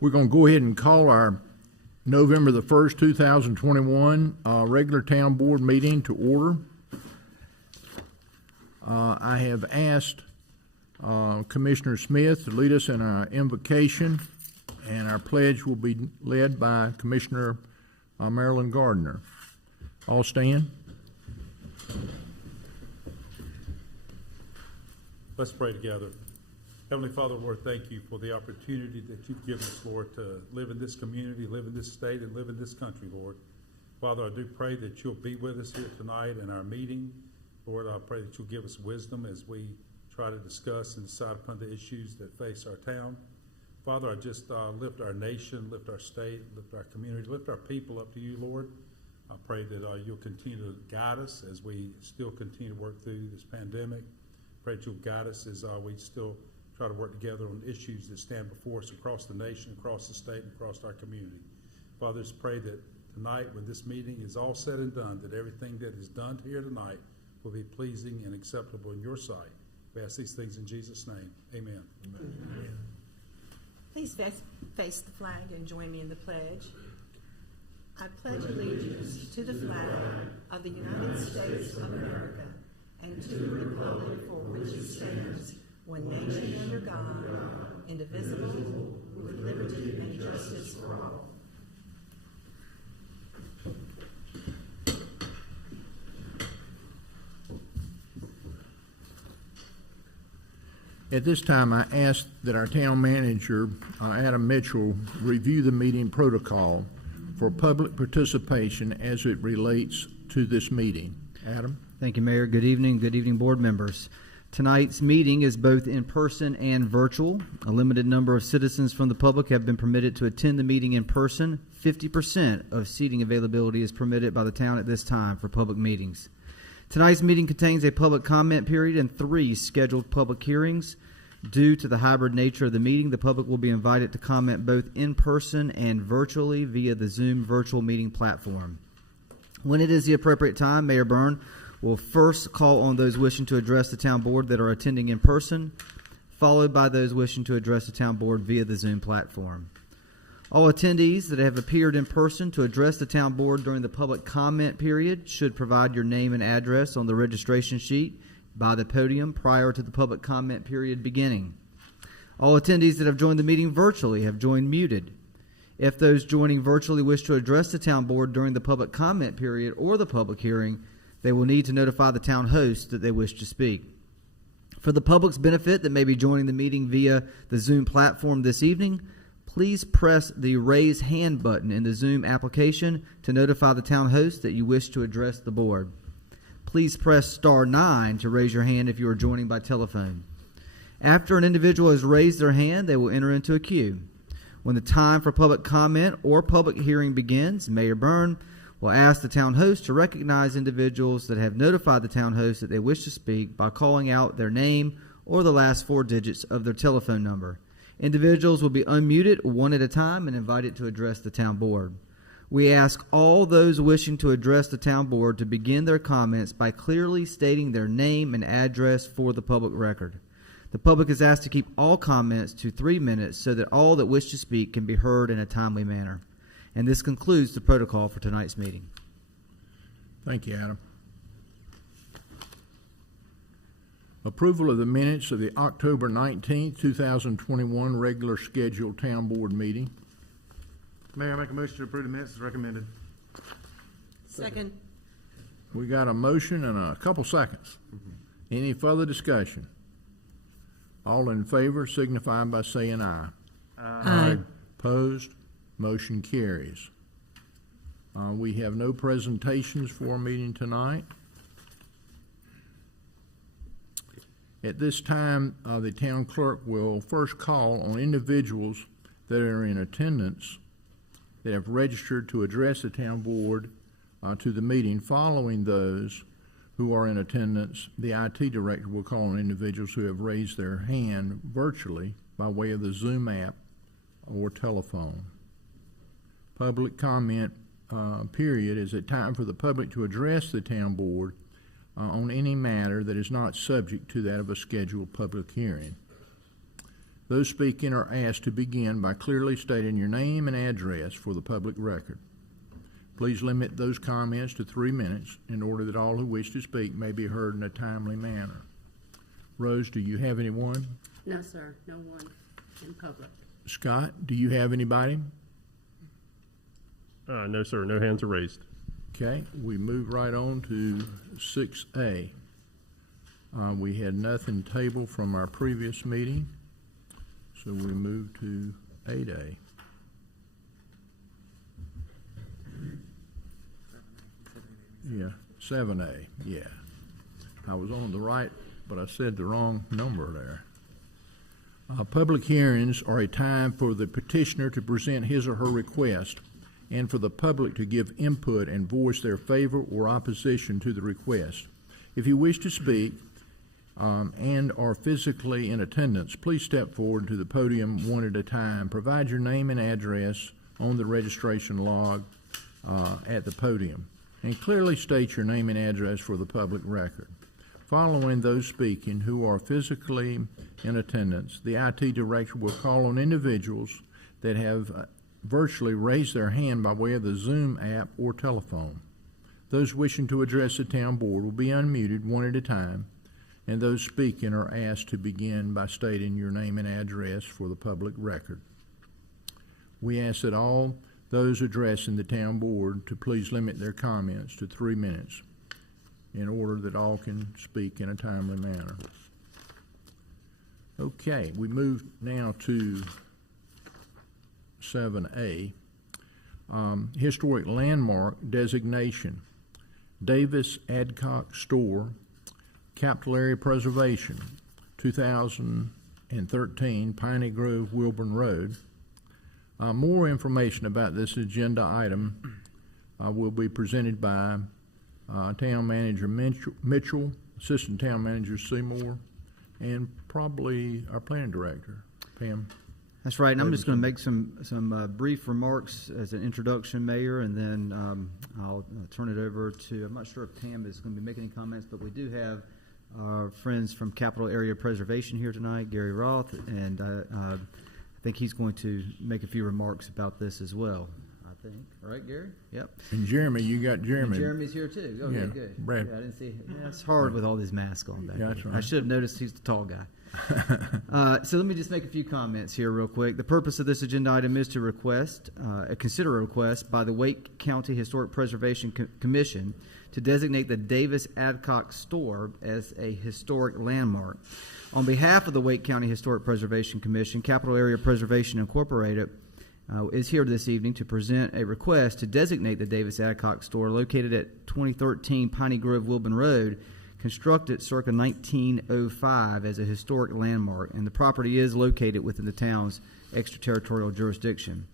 We're going to go ahead and call our November the 1st, 2021 regular town board meeting to order. I have asked Commissioner Smith to lead us in our invocation, and our pledge will be led by Commissioner Marilyn Gardner. All stand. Let's pray together. Heavenly Father, Lord, thank you for the opportunity that you've given us, Lord, to live in this community, live in this state, and live in this country, Lord. Father, I do pray that you'll be with us here tonight in our meeting. Lord, I pray that you'll give us wisdom as we try to discuss and decide upon the issues that face our town. Father, I just lift our nation, lift our state, lift our community, lift our people up to you, Lord. I pray that you'll continue to guide us as we still continue to work through this pandemic. Pray that you'll guide us as we still try to work together on issues that stand before us across the nation, across the state, and across our community. Father, just pray that tonight, when this meeting is all said and done, that everything that is done here tonight will be pleasing and acceptable in your sight. We ask these things in Jesus' name. Amen. Amen. Please face the flag and join me in the pledge. I pledge allegiance to the flag of the United States of America and to the republic for which it stands, one nation under God, indivisible, with liberty and justice for all. At this time, I ask that our town manager, Adam Mitchell, review the meeting protocol for public participation as it relates to this meeting. Adam? Thank you, Mayor. Good evening, board members. Tonight's meeting is both in person and virtual. A limited number of citizens from the public have been permitted to attend the meeting in person. 50% of seating availability is permitted by the town at this time for public meetings. Tonight's meeting contains a public comment period and 3 scheduled public hearings. Due to the hybrid nature of the meeting, the public will be invited to comment both in person and virtually via the Zoom virtual meeting platform. When it is the appropriate time, Mayor Byrne will first call on those wishing to address the town board that are attending in person, followed by those wishing to address the town board via the Zoom platform. All attendees that have appeared in person to address the town board during the public comment period should provide your name and address on the registration sheet by the podium prior to the public comment period beginning. All attendees that have joined the meeting virtually have joined muted. If those joining virtually wish to address the town board during the public comment period or the public hearing, they will need to notify the town host that they wish to speak. For the public's benefit that may be joining the meeting via the Zoom platform this evening, please press the raise hand button in the Zoom application to notify the town host that you wish to address the board. Please press star 9 to raise your hand if you are joining by telephone. After an individual has raised their hand, they will enter into a queue. When the time for public comment or public hearing begins, Mayor Byrne will ask the town host to recognize individuals that have notified the town host that they wish to speak by calling out their name or the last 4 digits of their telephone number. Individuals will be unmuted one at a time and invited to address the town board. We ask all those wishing to address the town board to begin their comments by clearly stating their name and address for the public record. The public is asked to keep all comments to 3 minutes so that all that wish to speak can be heard in a timely manner. And this concludes the protocol for tonight's meeting. Thank you, Adam. Approval of the minutes of the October 19th, 2021 regular scheduled town board meeting. Mayor, I make a motion to approve the minutes as recommended. Second. We got a motion and a couple seconds. Any further discussion? All in favor signify by saying aye. Aye. Opposed? Motion carries. We have no presentations for our meeting tonight. At this time, the town clerk will first call on individuals that are in attendance that have registered to address the town board to the meeting. Following those who are in attendance, the IT director will call on individuals who have raised their hand virtually by way of the Zoom app or telephone. Public comment period is a time for the public to address the town board on any matter that is not subject to that of a scheduled public hearing. Those speaking are asked to begin by clearly stating your name and address for the public record. Please limit those comments to 3 minutes in order that all who wish to speak may be heard in a timely manner. Rose, do you have anyone? No, sir, no one in public. Scott, do you have anybody? No, sir. No hands are raised. Okay, we move right on to 6A. We had nothing tabled from our previous meeting, so we move to 8A. Yeah, 7A, yeah. I was on the right, but I said the wrong number there. Public hearings are a time for the petitioner to present his or her request and for the public to give input and voice their favor or opposition to the request. If you wish to speak and are physically in attendance, please step forward to the podium one at a time. Provide your name and address on the registration log at the podium, and clearly state your name and address for the public record. Following those speaking who are physically in attendance, the IT director will call on individuals that have virtually raised their hand by way of the Zoom app or telephone. Those wishing to address the town board will be unmuted one at a time, and those speaking are asked to begin by stating your name and address for the public record. We ask that all those addressing the town board to please limit their comments to 3 minutes in order that all can speak in a timely manner. Okay, we move now to 7A, historic landmark designation. Davis Adcock Store, Capital Area Preservation, 2013, Piney Grove, Wilbon Road. More information about this agenda item will be presented by Town Manager Mitchell, Assistant Town Manager Seymour, and probably our Planning Director, Pam. That's right, and I'm just going to make some brief remarks as an introduction, Mayor, and then I'll turn it over to, I'm not sure if Pam is going to be making any comments, but we do have our friends from Capital Area Preservation here tonight, Gary Roth, and I think he's going to make a few remarks about this as well. All right, Gary? Yep. And Jeremy, you got Jeremy. And Jeremy's here too. Okay, Yeah, good. Brad. Yeah, I didn't see. Yeah, it's hard with all these masks on back Yeah, there. that's right. I should have noticed he's the tall guy. So let me just make a few comments here real quick. The purpose of this agenda item is to consider a request by the Wake County Historic Preservation Commission to designate the Davis Adcock Store as a historic landmark. On behalf of the Wake County Historic Preservation Commission, Capital Area Preservation Incorporated is here this evening to present a request to designate the Davis Adcock Store located at 2013 Piney Grove, Wilbon Road, constructed circa 1905 as a historic landmark, and the property is located within the town's extraterritorial jurisdiction.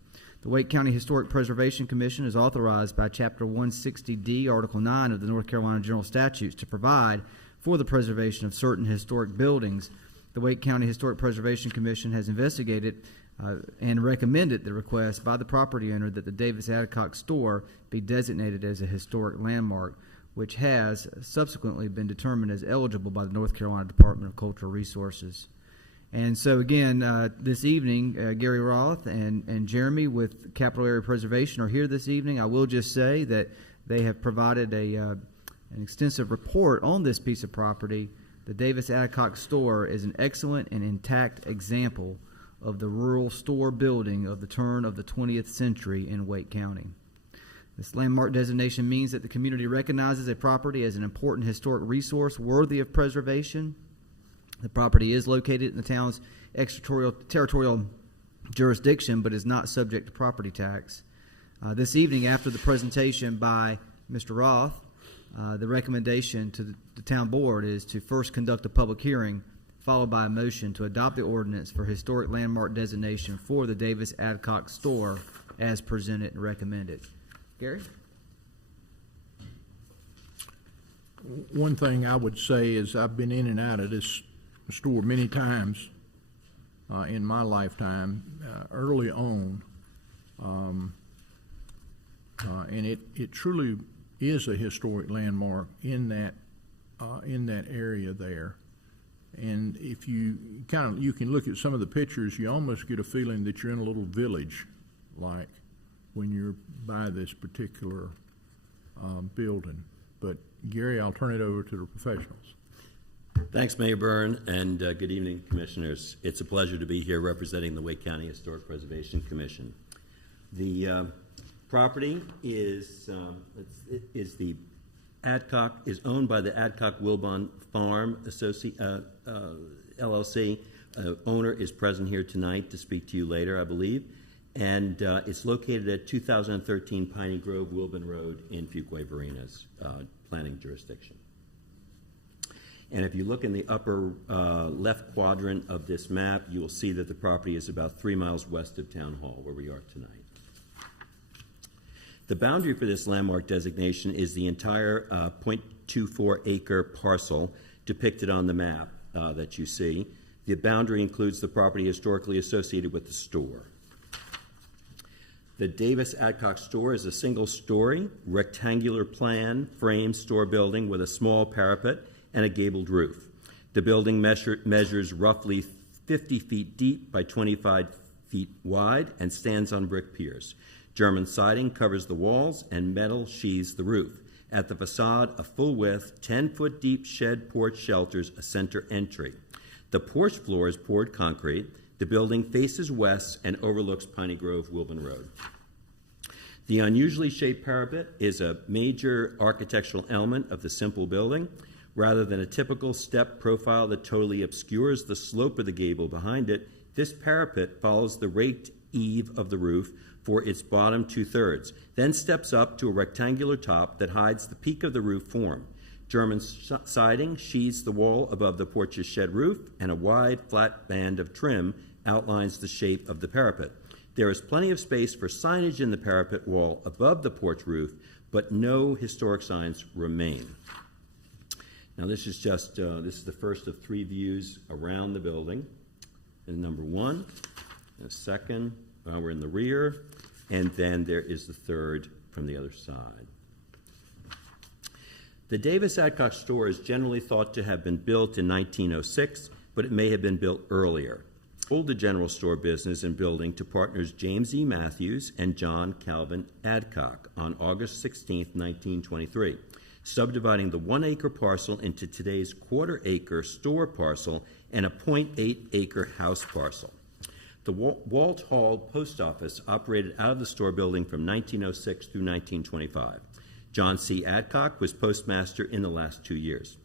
The Wake County Historic Preservation Commission is authorized by Chapter 160D, Article 9 of the North Carolina General Statutes to provide for the preservation of certain historic buildings. The Wake County Historic Preservation Commission has investigated and recommended the request by the property owner that the Davis Adcock Store be designated as a historic landmark, which has subsequently been determined as eligible by the North Carolina Department of Cultural Resources. And so again, this evening, Gary Roth and Jeremy with Capital Area Preservation are here this evening. I will just say that they have provided an extensive report on this piece of property. The Davis Adcock Store is an excellent and intact example of the rural store building of the turn of the 20th century in Wake County. This landmark designation means that the community recognizes a property as an important historic resource worthy of preservation. The property is located in the town's extraterritorial jurisdiction, but is not subject to property tax. This evening, after the presentation by Mr. Roth, the recommendation to the town board is to first conduct a public hearing, followed by a motion to adopt the ordinance for historic landmark designation for the Davis Adcock Store as presented and recommended. Gary? One thing I would say is I've been in and out of this store many times in my lifetime, early on, and it truly is a historic landmark in that area there. And if you you can look at some of the pictures, you almost get a feeling that you're in a little village, like when you're by this particular building. But Gary, I'll turn it over to the professionals. Thanks, Mayor Byrne, and good evening, Commissioners. It's a pleasure to be here representing the Wake County Historic Preservation Commission. The property is the Adcock, is owned by the Adcock Wilbon Farm LLC. Owner is present here tonight to speak to you later, I believe. And it's located at 2013 Piney Grove, Wilbon Road in Fuquay-Varina's planning jurisdiction. And if you look in the upper left quadrant of this map, you will see that the property is about 3 miles west of Town Hall, where we are tonight. The boundary for this landmark designation is the entire 0.24 acre parcel depicted on the map that you see. The boundary includes the property historically associated with the store. The Davis Adcock store is a single-story, rectangular plan frame store building with a small parapet and a gabled roof. The building measures roughly 50 feet deep by 25 feet wide and stands on brick piers. German siding covers the walls and metal sheathes the roof. At the facade, a full-width, 10-foot deep shed porch shelters a center entry. The porch floor is poured concrete. The building faces west and overlooks Piney Grove, Wilbon Road. The unusually shaped parapet is a major architectural element of the simple building. Rather than a typical step profile that totally obscures the slope of the gable behind it, this parapet follows the raked eave of the roof for its bottom 2/3, then steps up to a rectangular top that hides the peak of the roof form. German siding sheathes the wall above the porch's shed roof, and a wide, flat band of trim outlines the shape of the parapet. There is plenty of space for signage in the parapet wall above the porch roof, but no historic signs remain. Now, this is the first of 3 views around the building. And number 1, and a second, we're in the rear, and then there is the third from the other side. The Davis Adcock store is generally thought to have been built in 1906, but it may have been built earlier. Sold the general store business and building to partners James E. Matthews and John Calvin Adcock on August 16, 1923, subdividing the 1-acre parcel into today's 1/4-acre store parcel and a 0.8-acre house parcel. The Walt Hall Post Office operated out of the store building from 1906 through 1925. John C. Adcock was postmaster in the last 2 years.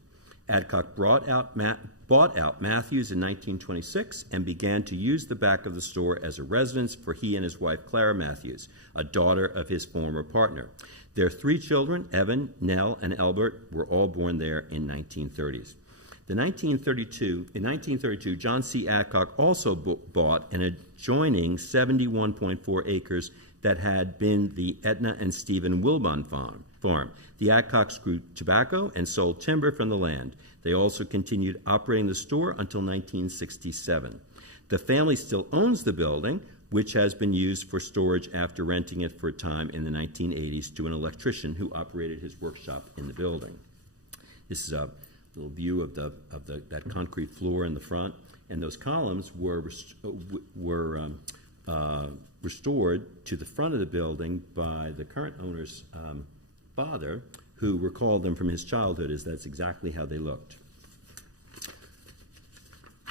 Adcock bought out Matthews in 1926 and began to use the back of the store as a residence for he and his wife Clara Matthews, a daughter of his former partner. Their 3 children, Evan, Nell, and Albert, were all born there in 1930s. In 1932, John C. Adcock also bought an adjoining 71.4 acres that had been the Edna and Stephen Wilbon farm. The Adcocks grew tobacco and sold timber from the land. They also continued operating the store until 1967. The family still owns the building, which has been used for storage after renting it for a time in the 1980s to an electrician who operated his workshop in the building. This is a little view of that concrete floor in the front, and those columns were restored to the front of the building by the current owner's father, who recalled them from his childhood, as that's exactly how they looked.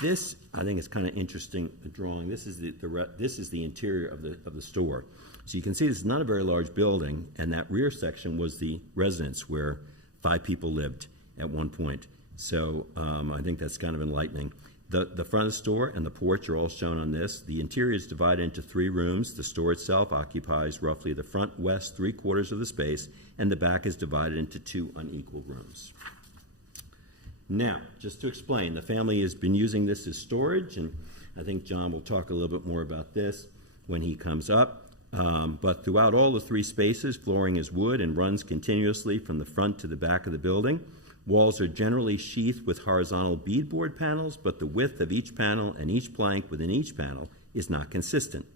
This, I think, is kind of interesting. The drawing. This is the interior of the store. So you can see this is not a very large building, and that rear section was the residence where 5 people lived at one point. So I think that's kind of enlightening. The front of the store and the porch are all shown on this. The interior is divided into 3 rooms. The store itself occupies roughly the front west 3/4 of the space, and the back is divided into 2 unequal rooms. Now, just to explain, the family has been using this as storage, and I think John will talk a little bit more about this when he comes up. But throughout all the 3 spaces, flooring is wood and runs continuously from the front to the back of the building. Walls are generally sheathed with horizontal beadboard panels, but the width of each panel and each plank within each panel is not consistent.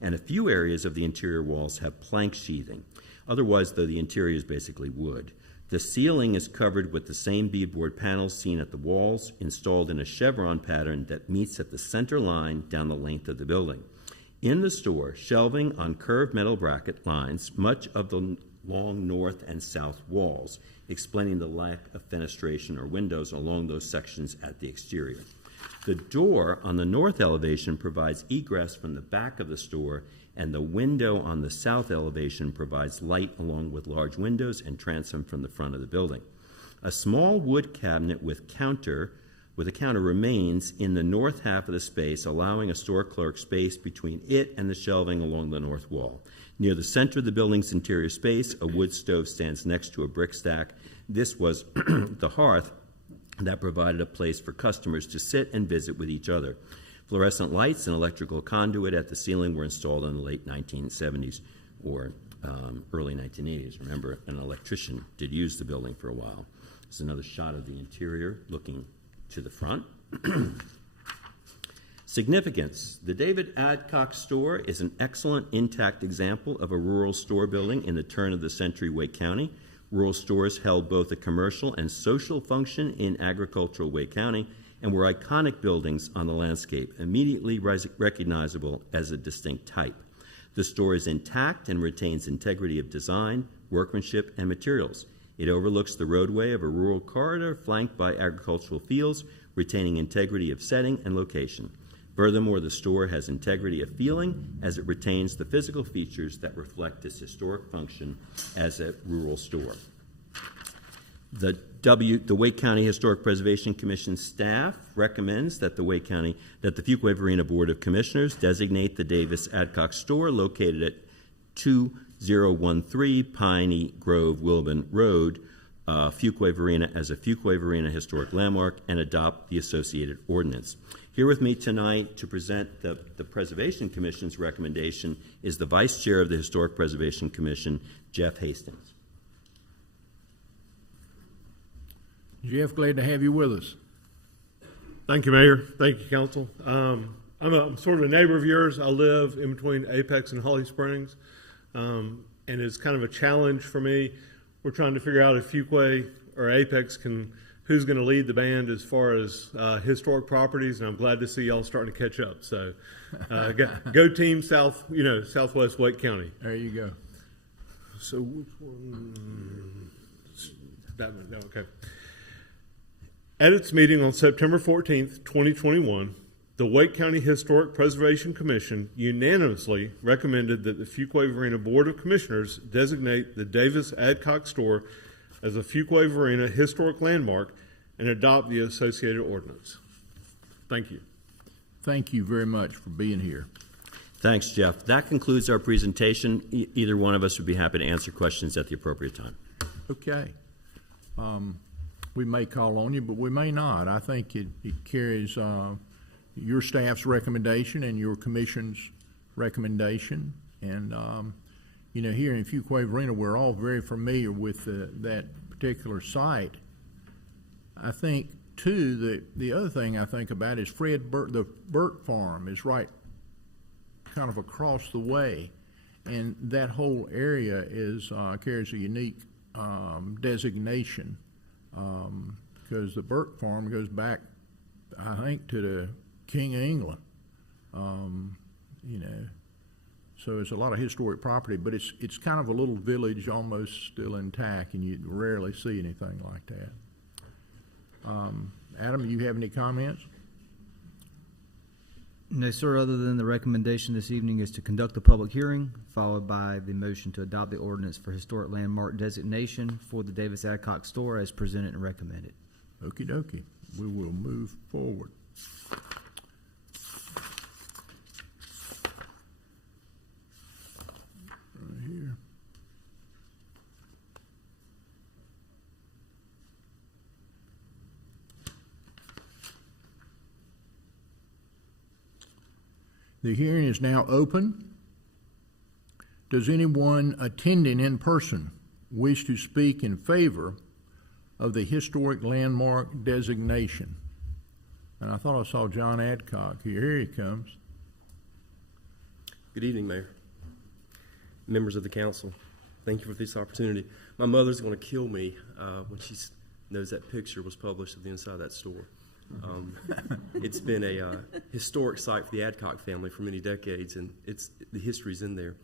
And a few areas of the interior walls have plank sheathing. Otherwise, though, the interior is basically wood. The ceiling is covered with the same beadboard panels seen at the walls, installed in a chevron pattern that meets at the center line down the length of the building. In the store, shelving on curved metal bracket lines much of the long north and south walls, explaining the lack of fenestration or windows along those sections at the exterior. The door on the north elevation provides egress from the back of the store, and the window on the south elevation provides light along with large windows and transom from the front of the building. A small wood cabinet with a counter remains in the north half of the space, allowing a store clerk space between it and the shelving along the north wall. Near the center of the building's interior space, a wood stove stands next to a brick stack. This was the hearth that provided a place for customers to sit and visit with each other. Fluorescent lights and electrical conduit at the ceiling were installed in the late 1970s or early 1980s. Remember, an electrician did use the building for a while. This is another shot of the interior looking to the front. Significance. The David Adcock store is an excellent intact example of a rural store building in the turn of the century Wake County. Rural stores held both a commercial and social function in agricultural Wake County and were iconic buildings on the landscape, immediately recognizable as a distinct type. The store is intact and retains integrity of design, workmanship, and materials. It overlooks the roadway of a rural corridor flanked by agricultural fields, retaining integrity of setting and location. Furthermore, the store has integrity of feeling as it retains the physical features that reflect its historic function as a rural store. The Wake County Historic Preservation Commission staff recommends that the Fuquay-Varina Board of Commissioners designate the Davis Adcock store located at 2013 Piney Grove, Wilbon Road, Fuquay-Varina as a Fuquay-Varina historic landmark and adopt the associated ordinance. Here with me tonight to present the Preservation Commission's recommendation is the Vice Chair of the Historic Preservation Commission, Jeff Hastings. Jeff, glad to have you with us. Thank you, Mayor. Thank you, Council. I'm sort of a neighbor of yours. I live in between Apex and Holly Springs, and it's kind of a challenge for me. We're trying to figure out if Fuquay or Apex who's going to lead the band as far as historic properties, and I'm glad to see y'all starting to catch up. So, go team Southwest Wake County. There you go. So which one? That one. No, okay. At its meeting on September 14th, 2021, the Wake County Historic Preservation Commission unanimously recommended that the Fuquay-Varina Board of Commissioners designate the Davis Adcock store as a Fuquay-Varina historic landmark and adopt the associated ordinance. Thank you. Thank you very much for being here. Thanks, Jeff. That concludes our presentation. Either one of us would be happy to answer questions at the appropriate time. Okay. We may call on you, but we may not. I think it carries your staff's recommendation and your commission's recommendation. And, here in Fuquay-Varina, we're all very familiar with that particular site. I think, too, the other thing I think about is the Burt Farm is right kind of across the way. And that whole area carries a unique designation. Because the Burt Farm goes back, I think, to the King of England. So it's a lot of historic property, but it's kind of a little village almost still intact, and you rarely see anything like that. Adam, you have any comments? No, sir, other than the recommendation this evening is to conduct the public hearing, followed by the motion to adopt the ordinance for historic landmark designation for the Davis Adcock store as presented and recommended. Okie dokie. We will move forward. Right here. The hearing is now open. Does anyone attending in person wish to speak in favor of the historic landmark designation? And I thought I saw John Adcock here. Here he comes. Good evening, Mayor, members of the council. Thank you for this opportunity. My mother's going to kill me when she knows that picture was published of the inside of that store. It's been a historic site for the Adcock family for many decades, and the history's in there.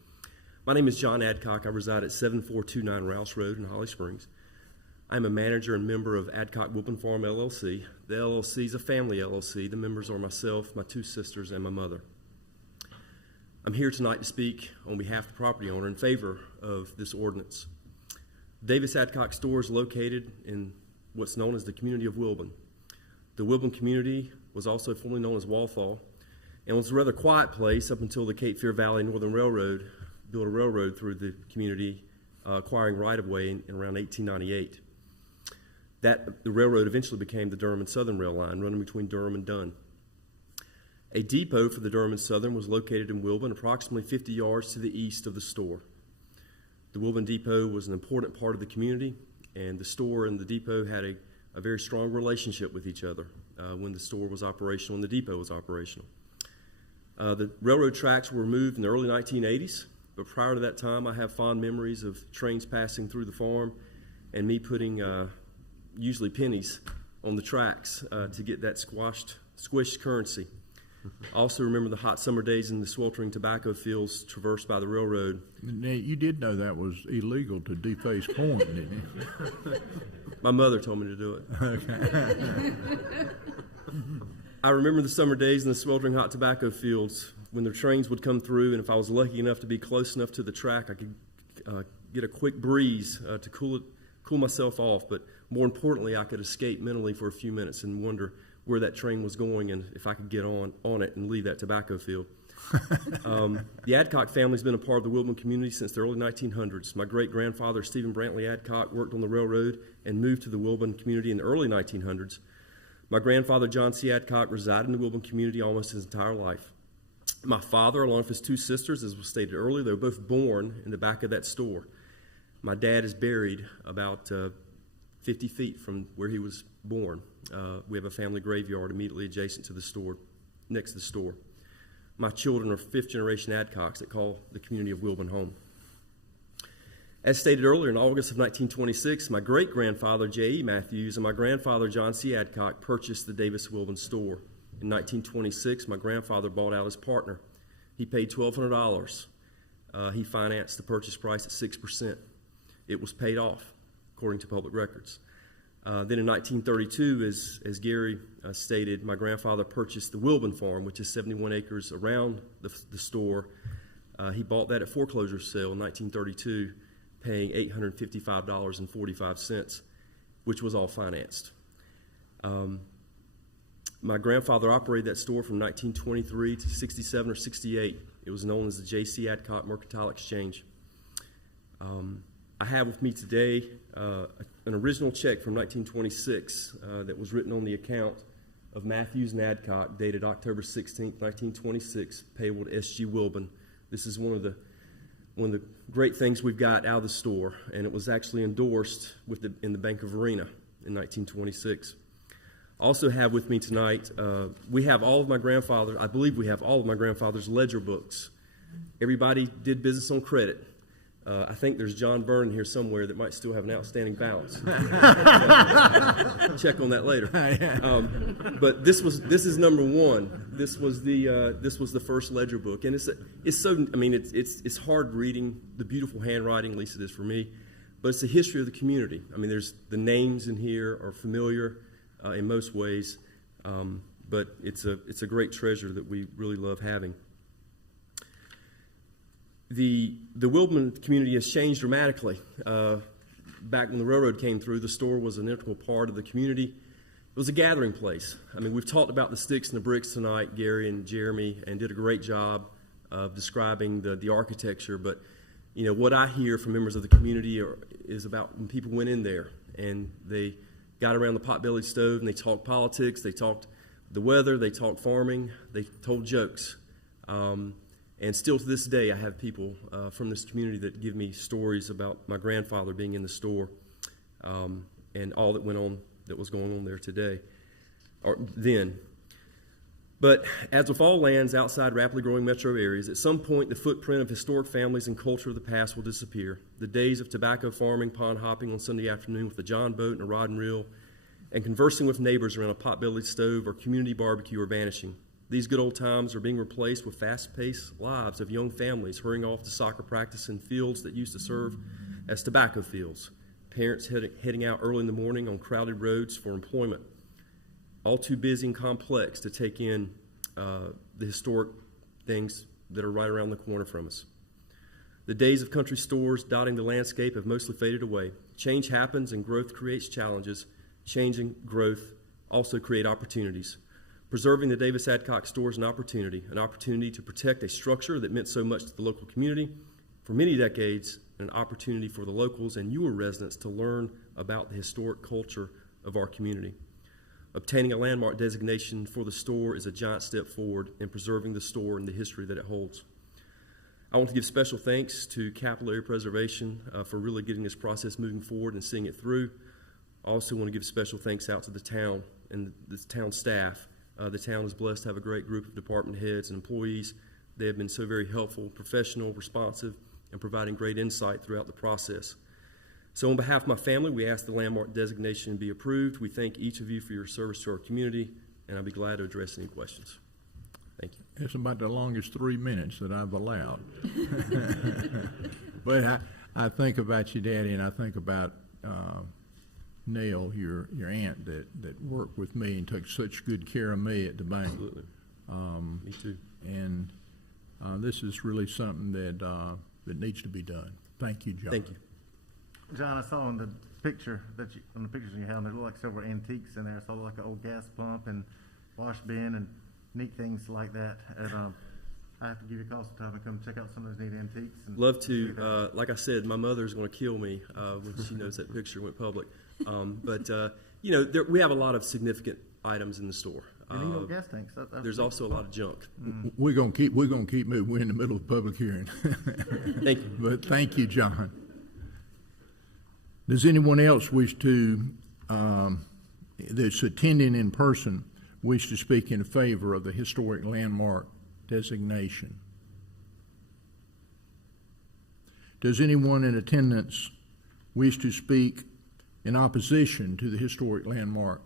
My name is John Adcock. I reside at 7429 Rouse Road in Holly Springs. I'm a manager and member of Adcock Wilbon Farm LLC. The LLC is a family LLC. The members are myself, my 2 sisters, and my mother. I'm here tonight to speak on behalf of the property owner in favor of this ordinance. Davis Adcock store is located in what's known as the community of Wilbon. The Wilbon community was also formerly known as Walthall and was a rather quiet place up until the Cape Fear Valley Northern Railroad built a railroad through the community, acquiring right-of-way in around 1898. The railroad eventually became the Durham and Southern Rail Line, running between Durham and Dunn. A depot for the Durham and Southern was located in Wilbon, approximately 50 yards to the east of the store. The Wilbon depot was an important part of the community, and the store and the depot had a very strong relationship with each other when the store was operational and the depot was operational. The railroad tracks were removed in the early 1980s, but prior to that time, I have fond memories of trains passing through the farm and me putting usually pennies on the tracks to get that squished currency. I also remember the hot summer days in the sweltering tobacco fields traversed by the railroad. Now, you did know that was illegal to deface coin, didn't you? My mother told me to do it. Okay. I remember the summer days in the sweltering hot tobacco fields when the trains would come through, and if I was lucky enough to be close enough to the track, I could get a quick breeze to cool myself off. But more importantly, I could escape mentally for a few minutes and wonder where that train was going and if I could get on it and leave that tobacco field. The Adcock family's been a part of the Wilbon community since the early 1900s. My great-grandfather, Stephen Brantley Adcock, worked on the railroad and moved to the Wilbon community in the early 1900s. My grandfather, John C. Adcock, resided in the Wilbon community almost his entire life. My father, along with his 2 sisters, as was stated earlier, they were both born in the back of that store. My dad is buried about 50 feet from where he was born. We have a family graveyard immediately adjacent to the store, next to the store. My children are 5th-generation Adcocks that call the community of Wilbon home. As stated earlier, in August of 1926, my great-grandfather, J.E. Matthews, and my grandfather, John C. Adcock, purchased the Davis Wilbon store. In 1926, my grandfather bought out his partner. He paid $1,200. He financed the purchase price at 6%. It was paid off, according to public records. Then in 1932, as Gary stated, my grandfather purchased the Wilbon farm, which is 71 acres around the store. He bought that at foreclosure sale in 1932, paying $855.45, which was all financed. My grandfather operated that store from 1923 to 67 or 68. It was known as the J.C. Adcock Mercantile Exchange. I have with me today an original check from 1926 that was written on the account of Matthews and Adcock, dated October 16, 1926, payable to S.G. Wilbon. This is one of the great things we've got out of the store, and it was actually endorsed in the Fuquay-Varina in 1926. Also have with me tonight, we have all of my grandfather's, I believe we have all of my grandfather's ledger books. Everybody did business on credit. I think there's John Byrne here somewhere that might still have an outstanding balance. Check on that later. But this is number 1. This was the first ledger book, and it's hard reading the beautiful handwriting. At least it is for me. But it's the history of the community. I mean, there's the names in here are familiar in most ways, but it's a great treasure that we really love having. The Wilbon community has changed dramatically. Back when the railroad came through, the store was an integral part of the community. It was a gathering place. I mean, we've talked about the sticks and the bricks tonight, Gary and Jeremy, and did a great job of describing the architecture. But, you know, what I hear from members of the community is about when people went in there and they got around the pot-bellied stove and they talked politics, they talked the weather, they talked farming, they told jokes. And still to this day, I have people from this community that give me stories about my grandfather being in the store and all that was going on there today, or then. But as with all lands outside rapidly growing metro areas, at some point the footprint of historic families and culture of the past will disappear. The days of tobacco farming, pond hopping on Sunday afternoon with a john boat and a rod and reel, and conversing with neighbors around a pot-bellied stove or community barbecue are vanishing. These good old times are being replaced with fast-paced lives of young families hurrying off to soccer practice in fields that used to serve as tobacco fields. Parents heading out early in the morning on crowded roads for employment. All too busy and complex to take in the historic things that are right around the corner from us. The days of country stores dotting the landscape have mostly faded away. Change happens and growth creates challenges. Change and growth also create opportunities. Preserving the Davis Adcock store is an opportunity to protect a structure that meant so much to the local community for many decades, an opportunity for the locals and your residents to learn about the historic culture of our community. Obtaining a landmark designation for the store is a giant step forward in preserving the store and the history that it holds. I want to give special thanks to Capital Area Preservation for really getting this process moving forward and seeing it through. I also want to give special thanks out to the town and the town staff. The town is blessed to have a great group of department heads and employees. They have been so very helpful, professional, responsive, and providing great insight throughout the process. So on behalf of my family, we ask the landmark designation be approved. We thank each of you for your service to our community, and I'll be glad to address any questions. Thank you. It's about the longest 3 minutes that I've allowed. But I think about your daddy, and I think about Nell, your aunt that worked with me and took such good care of me at the bank. Absolutely. Me too. And this is really something that needs to be done. Thank you, John. Thank you. John, I saw on the picture on the pictures you had, there looked like several antiques in there. I saw like an old gas pump and wash bin and neat things like that. And I have to give you a call sometime and come check out some of those neat antiques. And love to. Like I said, my mother's going to kill me when she knows that picture went public. But you know, we have a lot of significant items in the store. and neat old gas tanks. There's also a lot of junk. We're gonna keep moving. We're in the middle of public hearing. Thank you. But thank you, John. Does anyone else wish to, that's attending in person, wish to speak in favor of the historic landmark designation? Does anyone in attendance wish to speak in opposition to the historic landmark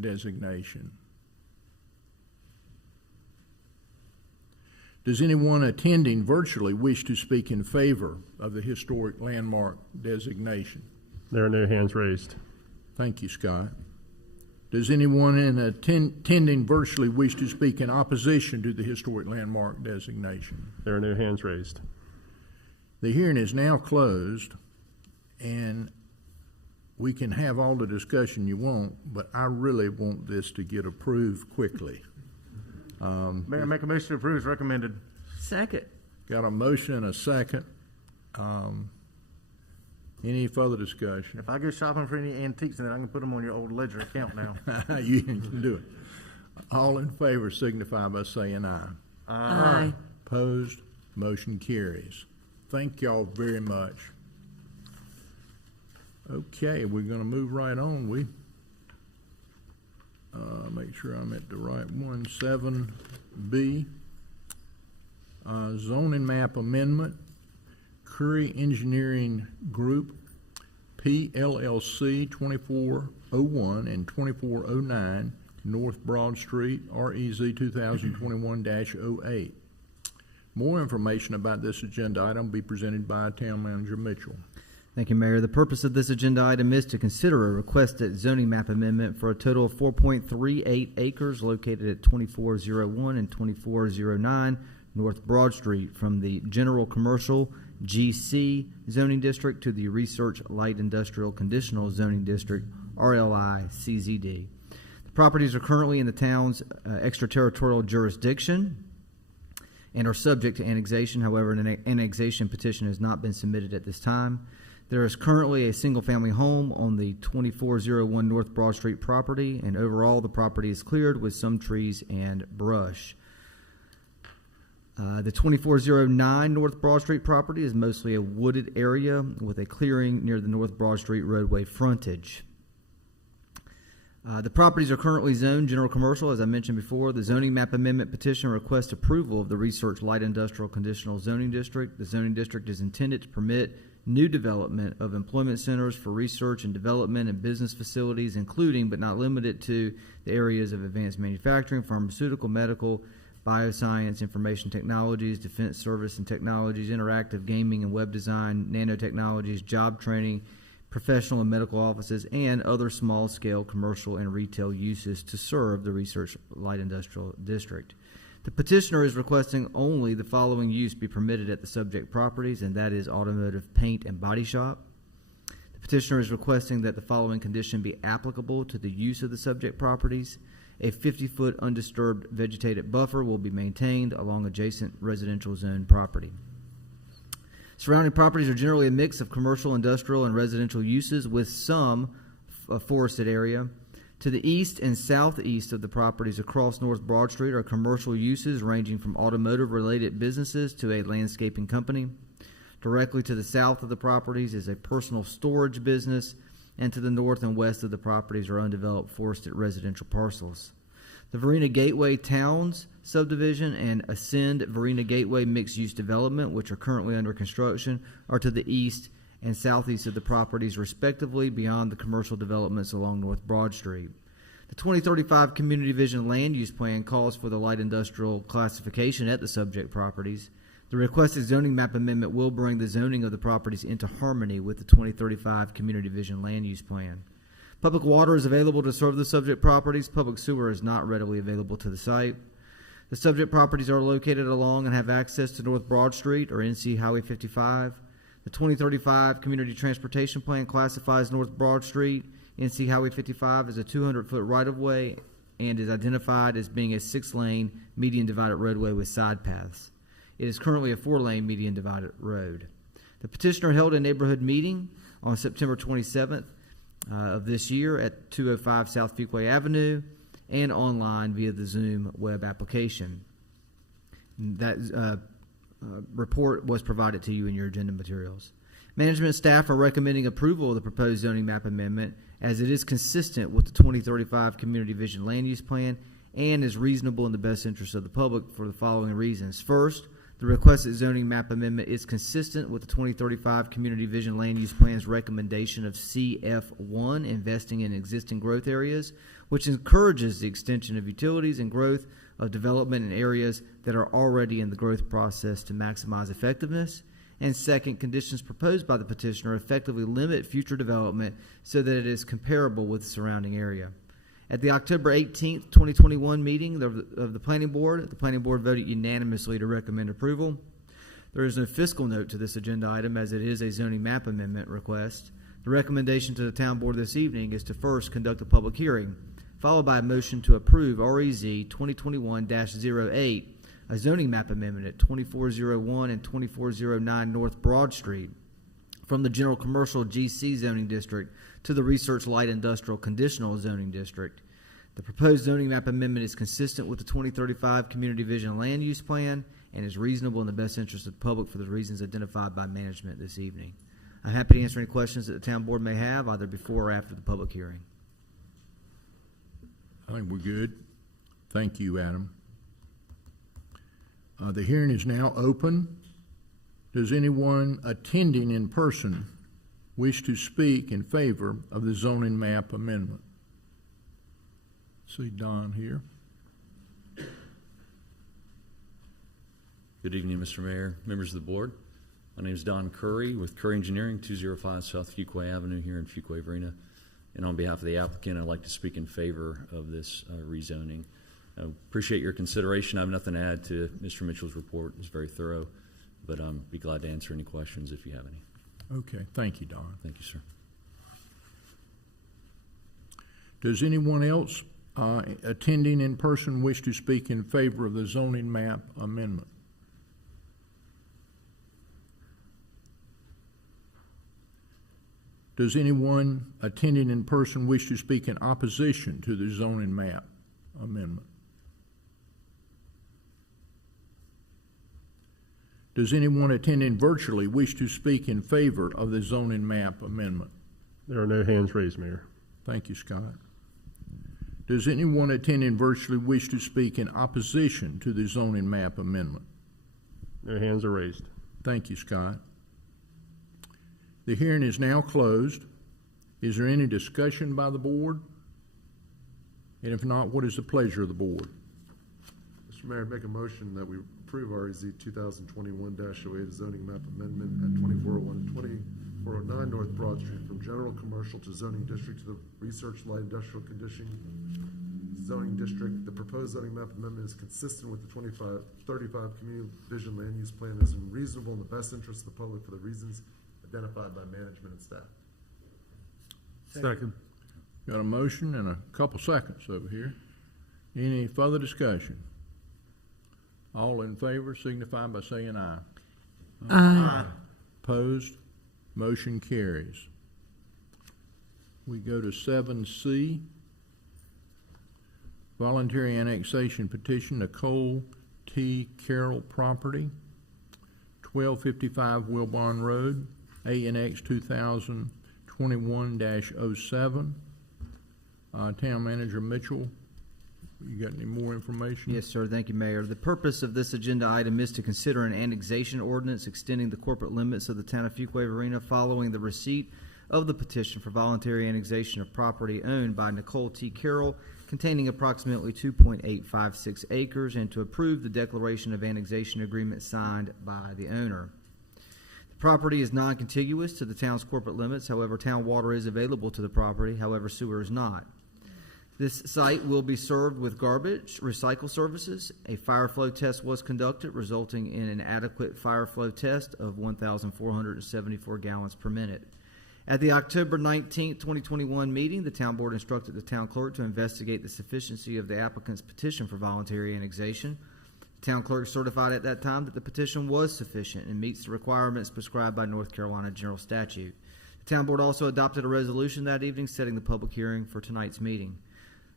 designation? Does anyone attending virtually wish to speak in favor of the historic landmark designation? There are no hands raised. Thank you, Scott. Does anyone in attending virtually wish to speak in opposition to the historic landmark designation? There are no hands raised. The hearing is now closed, and we can have all the discussion you want, but I really want this to get approved quickly. Mayor, make a motion to approve as recommended. Second. Got a motion and a second. Any further discussion? If I go shopping for any antiques, then I can put them on your old ledger account now. You can do it. All in favor signify by saying aye. Aye. Opposed? Motion carries. Thank y'all very much. Okay, we're going to move right on. Make sure I'm at the right one. 7B, zoning map amendment. Curry Engineering Group, PLLC, 2401 and 2409 North Broad Street, REZ 2021-08. More information about this agenda item will be presented by Town Manager Mitchell. Thank you, Mayor. The purpose of this agenda item is to consider a requested zoning map amendment for a total of 4.38 acres located at 2401 and 2409 North Broad Street from the General Commercial GC zoning district to the Research Light Industrial Conditional Zoning District, RLI CZD. The properties are currently in the town's extraterritorial jurisdiction and are subject to annexation. However, an annexation petition has not been submitted at this time. There is currently a single-family home on the 2401 North Broad Street property, and overall the property is cleared with some trees and brush. The 2409 North Broad Street property is mostly a wooded area with a clearing near the North Broad Street roadway frontage. The properties are currently zoned general commercial, as I mentioned before. The zoning map amendment petition requests approval of the Research Light Industrial Conditional Zoning District. The zoning district is intended to permit new development of employment centers for research and development and business facilities, including but not limited to the areas of advanced manufacturing, pharmaceutical, medical, bioscience, information technologies, defense service and technologies, interactive gaming and web design, nanotechnologies, job training, professional and medical offices, and other small-scale commercial and retail uses to serve the Research Light Industrial District. The petitioner is requesting only the following use be permitted at the subject properties, and that is automotive paint and body shop. The petitioner is requesting that the following condition be applicable to the use of the subject properties. A 50-foot undisturbed vegetated buffer will be maintained along adjacent residential zone property. Surrounding properties are generally a mix of commercial, industrial, and residential uses with some forested area. To the east and southeast of the properties across North Broad Street are commercial uses ranging from automotive-related businesses to a landscaping company. Directly to the south of the properties is a personal storage business, and to the north and west of the properties are undeveloped forested residential parcels. The Varina Gateway Towns subdivision and Ascend Varina Gateway mixed-use development, which are currently under construction, are to the east and southeast of the properties, respectively, beyond the commercial developments along North Broad Street. The 2035 Community Vision Land Use Plan calls for the light industrial classification at the subject properties. The requested zoning map amendment will bring the zoning of the properties into harmony with the 2035 Community Vision Land Use Plan. Public water is available to serve the subject properties. Public sewer is not readily available to the site. The subject properties are located along and have access to North Broad Street or NC Highway 55. The 2035 Community Transportation Plan classifies North Broad Street, NC Highway 55 as a 200-foot right-of-way and is identified as being a 6-lane median divided roadway with side paths. It is currently a 4-lane median divided road. The petitioner held a neighborhood meeting on September 27th of this year at 205 South Fuquay Avenue and online via the Zoom web application. That report was provided to you in your agenda materials. Management staff are recommending approval of the proposed zoning map amendment as it is consistent with the 2035 Community Vision Land Use Plan and is reasonable in the best interest of the public for the following reasons. First, the requested zoning map amendment is consistent with the 2035 Community Vision Land Use Plan's recommendation of CF1, investing in existing growth areas, which encourages the extension of utilities and growth of development in areas that are already in the growth process to maximize effectiveness. And second, conditions proposed by the petitioner effectively limit future development so that it is comparable with the surrounding area. At the October 18th, 2021 meeting of the Planning Board voted unanimously to recommend approval. There is no fiscal note to this agenda item as it is a zoning map amendment request. The recommendation to the Town Board this evening is to first conduct a public hearing, followed by a motion to approve REZ 2021-08, a zoning map amendment at 2401 and 2409 North Broad Street from the General Commercial GC Zoning District to the Research Light Industrial Conditional Zoning District. The proposed zoning map amendment is consistent with the 2035 Community Vision Land Use Plan and is reasonable in the best interest of the public for the reasons identified by management this evening. I'm happy to answer any questions that the Town Board may have, either before or after the public hearing. I think we're good. Thank you, Adam. The hearing is now open. Does anyone attending in person wish to speak in favor of the zoning map amendment? See Don here. Good evening, Mr. Mayor, members of the board. My name is Don Curry with Curry Engineering, 205 South Fuquay Avenue here in Fuquay-Varina. And on behalf of the applicant, I'd like to speak in favor of this rezoning. I appreciate your consideration. I have nothing to add to Mr. Mitchell's report. It's very thorough, but be glad to answer any questions if you have any. Okay, thank you, Don. Thank you, sir. Does anyone else attending in person wish to speak in favor of the zoning map amendment? Does anyone attending in person wish to speak in opposition to the zoning map amendment? Does anyone attending virtually wish to speak in favor of the zoning map amendment? There are no hands raised, Mayor. Thank you, Scott. Does anyone attending virtually wish to speak in opposition to the zoning map amendment? No hands are raised. Thank you, Scott. The hearing is now closed. Is there any discussion by the board? And if not, what is the pleasure of the board? Mr. Mayor, make a motion that we approve RZ 2021-08 zoning map amendment at 2401 and 2409 North Broad Street from general commercial to zoning district to the research light industrial conditioning zoning district. The proposed zoning map amendment is consistent with the 2535 community vision land use plan, is reasonable in the best interest of the public for the reasons identified by management and staff. Second. Got a motion and a couple seconds over here. Any further discussion? All in favor signify by saying aye. Aye. Opposed? Motion carries. We go to 7C. Voluntary annexation petition, Nicole T. Carroll property, 1255 Wilbon Road, ANX 2021-07. Town Manager Mitchell, you got any more information? Yes, sir. Thank you, Mayor. The purpose of this agenda item is to consider an annexation ordinance extending the corporate limits of the town of Fuquay-Varina following the receipt of the petition for voluntary annexation of property owned by Nicole T. Carroll containing approximately 2.856 acres, and to approve the declaration of annexation agreement signed by the owner. The property is non-contiguous to the town's corporate limits. However, town water is available to the property. However, sewer is not. This site will be served with garbage recycle services. A fire flow test was conducted, resulting in an adequate fire flow test of 1,474 gallons per minute. At the October 19, 2021 meeting, the town board instructed the town clerk to investigate the sufficiency of the applicant's petition for voluntary annexation. The town clerk certified at that time that the petition was sufficient and meets the requirements prescribed by North Carolina General Statute. The town board also adopted a resolution that evening setting the public hearing for tonight's meeting.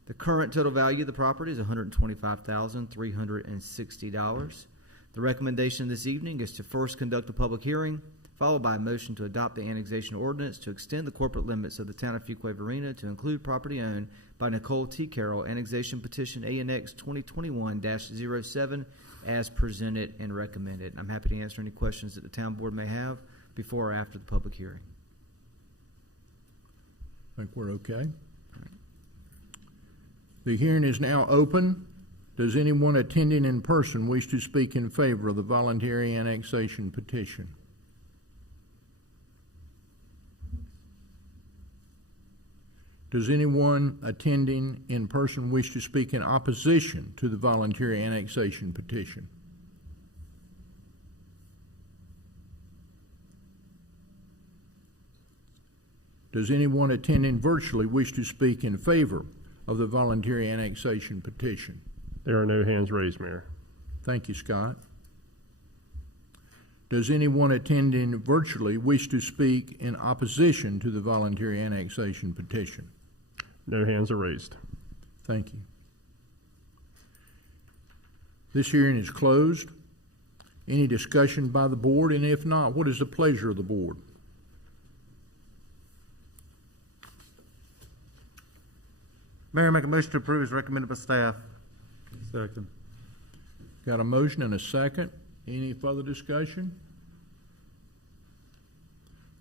The current total value of the property is $125,360. The recommendation this evening is to first conduct a public hearing, followed by a motion to adopt the annexation ordinance to extend the corporate limits of the town of Fuquay-Varina to include property owned by Nicole T. Carroll, annexation petition ANX 2021-07, as presented and recommended. I'm happy to answer any questions that the town board may have before or after the public hearing. I think we're okay. The hearing is now open. Does anyone attending in person wish to speak in favor of the voluntary annexation petition? Does anyone attending in person wish to speak in opposition to the voluntary annexation petition? Does anyone attending virtually wish to speak in favor of the voluntary annexation petition? There are no hands raised, Mayor. Thank you, Scott. Does anyone attending virtually wish to speak in opposition to the voluntary annexation petition? No hands are raised. Thank you. This hearing is closed. Any discussion by the board? And if not, what is the pleasure of the board? Mayor, make a motion to approve as recommended by staff. Second. Got a motion and a second. Any further discussion?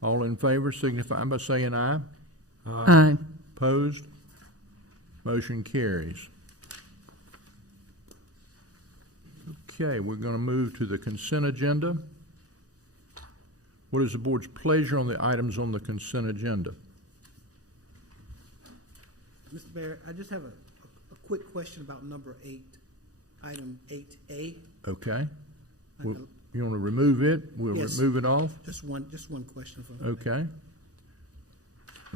All in favor signify by saying aye. Aye. Opposed? Motion carries. Okay, we're going to move to the consent agenda. What is the board's pleasure on the items on the consent agenda? Mr. Mayor, I just have a quick question about number 8, item 8A. Okay. You want to remove it? We'll Yes. remove it off? Just one question from me. Okay.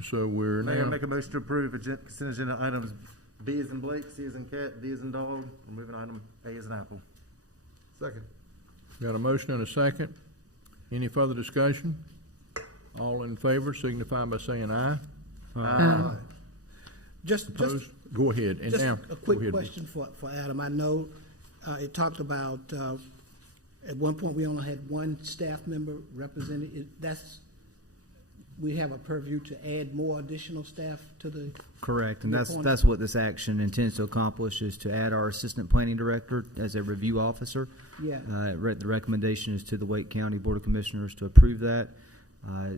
So we're Mayor, now, make a motion to approve consent agenda items B as in Blake, C as in cat, D as in dog, removing item A as in apple. Second. got a motion and a second. Any further discussion? All in favor signify by saying aye. Just Opposed? Go ahead. And just now, a go quick ahead. question for Adam. I know it talked about at one point we only had one staff member represented. we have a purview to add more additional staff to the, Correct, and Your that's point. that's what this action intends to accomplish, is to add our assistant planning director as a review officer. yeah. The recommendation is to the Wake County Board of Commissioners to approve that,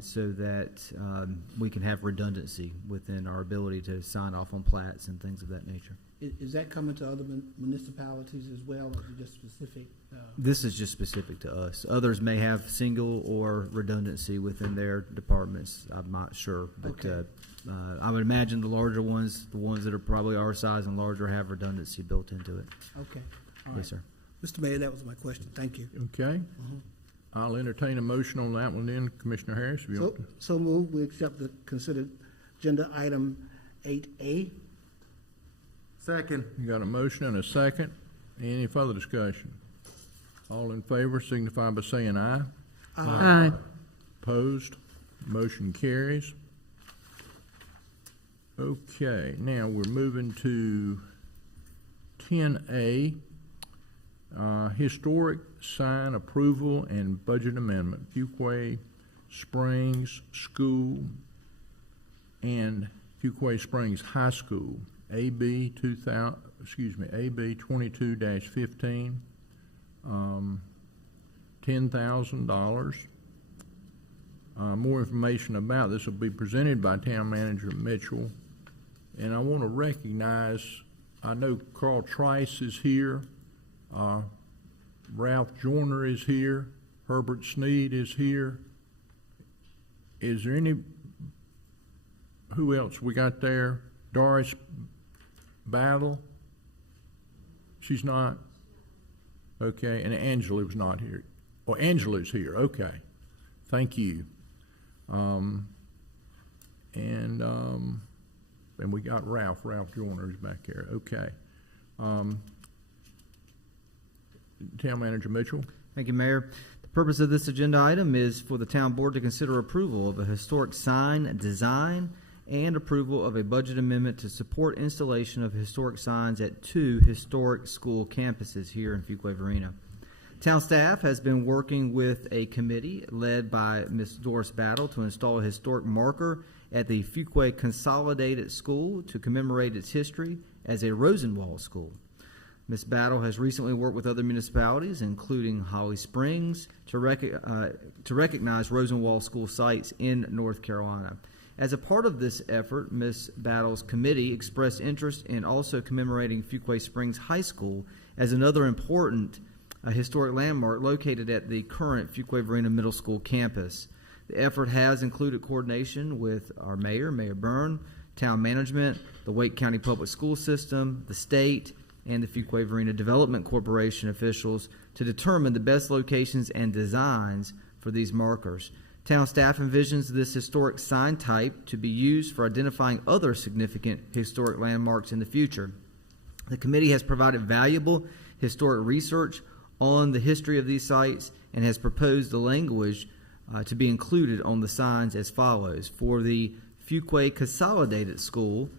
so that we can have redundancy within our ability to sign off on plats and things of that nature. Is that coming to other municipalities as well, or is it just specific? This is just specific to us. Others may have single or redundancy within their departments. I'm not sure, but Okay. I would imagine the larger ones, the ones that are probably our size and larger, have redundancy built into it. Okay, all right. Yes, sir. Mr. Mayor, that was my question. Thank you. Okay. I'll entertain a motion on that one then, Commissioner Harris, if you want. So move, we accept the considered agenda item 8A. Second. You got a motion and a second. Any further discussion? All in favor signify by saying aye. Aye. Opposed? Motion carries. Okay, now we're moving to 10A, historic sign approval and budget amendment, Fuquay Springs School and Fuquay Springs High School, AB 22-15, $10,000. More information about this will be presented by Town Manager Mitchell. And I want to recognize, I know Carl Trice is here, Ralph Joyner is here, Herbert Sneed is here. Is there any, who else we got there? Doris Battle? She's not? Okay, and Angela was not here. Oh, Angela's here, okay. Thank you. And we got Ralph Joyner is back there, okay. Town Manager Mitchell. Thank you, Mayor. The purpose of this agenda item is for the town board to consider approval of a historic sign design and approval of a budget amendment to support installation of historic signs at 2 historic school campuses here in Fuquay-Varina. Town staff has been working with a committee led by Ms. Doris Battle to install a historic marker at the Fuquay Consolidated School to commemorate its history as a Rosenwald school. Ms. Battle has recently worked with other municipalities, including Holly Springs, to recognize Rosenwald school sites in North Carolina. As a part of this effort, Ms. Battle's committee expressed interest in also commemorating Fuquay Springs High School as another important historic landmark located at the current Fuquay-Varina Middle School campus. The effort has included coordination with our mayor, Mayor Byrne, town management, the Wake County Public School System, the state, and the Fuquay-Varina Development Corporation officials to determine the best locations and designs for these markers. Town staff envisions this historic sign type to be used for identifying other significant historic landmarks in the future. The committee has provided valuable historic research on the history of these sites and has proposed the language to be included on the signs as follows. For the Fuquay Consolidated School,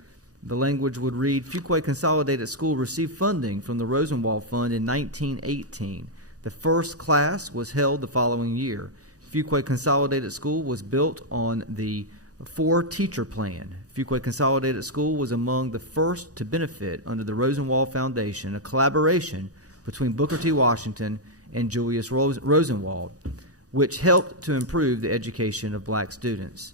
the language would read, Fuquay Consolidated School received funding from the Rosenwald Fund in 1918. The first class was held the following year. Fuquay Consolidated School was built on the 4-teacher plan. Fuquay Consolidated School was among the first to benefit under the Rosenwald Foundation, a collaboration between Booker T. Washington and Julius Rosenwald, which helped to improve the education of black students.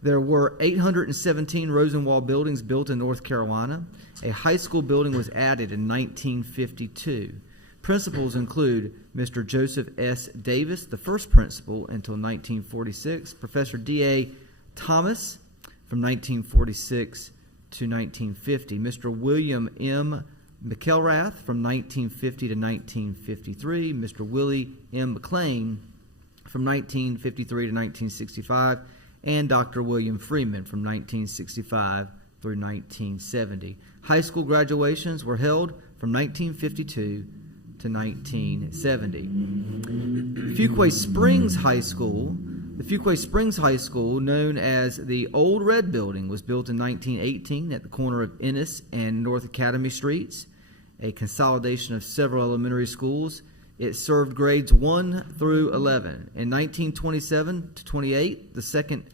There were 817 Rosenwald buildings built in North Carolina. A high school building was added in 1952. Principals include Mr. Joseph S. Davis, the first principal until 1946, Professor D.A. Thomas from 1946 to 1950, Mr. William M. McElrath from 1950 to 1953, Mr. Willie M. McLean from 1953 to 1965, and Dr. William Freeman from 1965 through 1970. High school graduations were held from 1952 to 1970. Fuquay Springs High School, the Fuquay Springs High School, known as the Old Red Building, was built in 1918 at the corner of Ennis and North Academy Streets, a consolidation of several elementary schools. It served grades 1 through 11. In 1927 to 28, the second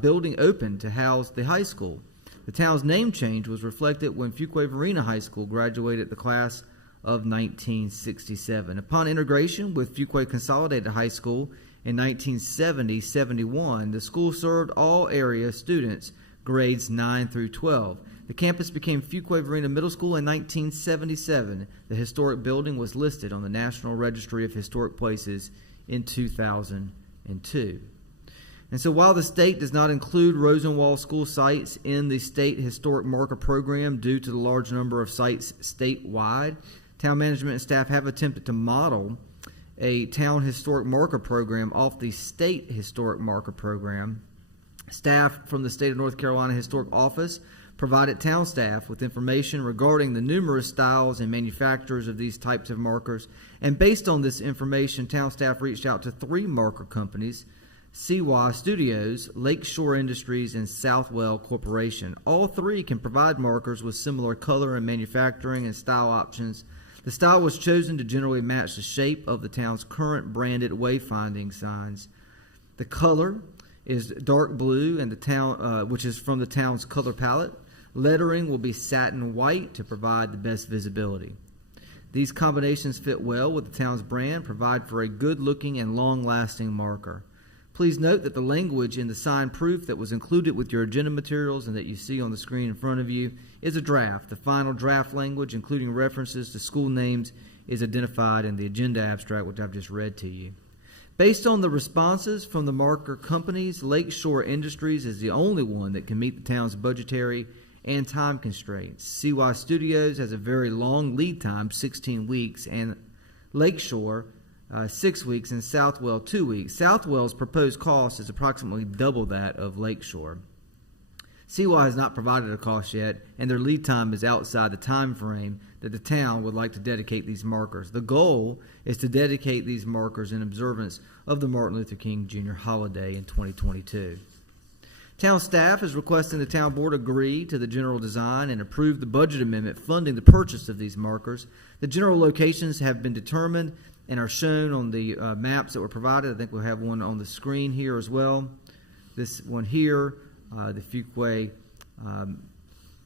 building opened to house the high school. The town's name change was reflected when Fuquay-Varina High School graduated the class of 1967. Upon integration with Fuquay Consolidated High School in 1970-71, the school served all area students grades 9 through 12. The campus became Fuquay-Varina Middle School in 1977. The historic building was listed on the National Registry of Historic Places in 2002. And so while the state does not include Rosenwald school sites in the state historic marker program due to the large number of sites statewide, town management and staff have attempted to model a town historic marker program off the state historic marker program. Staff from the State of North Carolina Historic Office provided town staff with information regarding the numerous styles and manufacturers of these types of markers. And based on this information, town staff reached out to 3 marker companies: CY Studios, Lakeshore Industries, and Southwell Corporation. All 3 can provide markers with similar color and manufacturing and style options. The style was chosen to generally match the shape of the town's current branded wayfinding signs. The color is dark blue, and the town, which is from the town's color palette. Lettering will be satin white to provide the best visibility. These combinations fit well with the town's brand, provide for a good-looking and long-lasting marker. Please note that the language in the sign proof that was included with your agenda materials and that you see on the screen in front of you is a draft. The final draft language, including references to school names, is identified in the agenda abstract, which I've just read to you. Based on the responses from the marker companies, Lakeshore Industries is the only one that can meet the town's budgetary and time constraints. CY Studios has a very long lead time, 16 weeks, and Lakeshore 6 weeks, and Southwell 2 weeks. Southwell's proposed cost is approximately double that of Lakeshore. CY has not provided a cost yet, and their lead time is outside the time frame that the town would like to dedicate these markers. The goal is to dedicate these markers in observance of the Martin Luther King Jr. holiday in 2022. Town staff is requesting the town board agree to the general design and approve the budget amendment funding the purchase of these markers. The general locations have been determined and are shown on the maps that were provided. I think we'll have one on the screen here as well. This one here, the Fuquay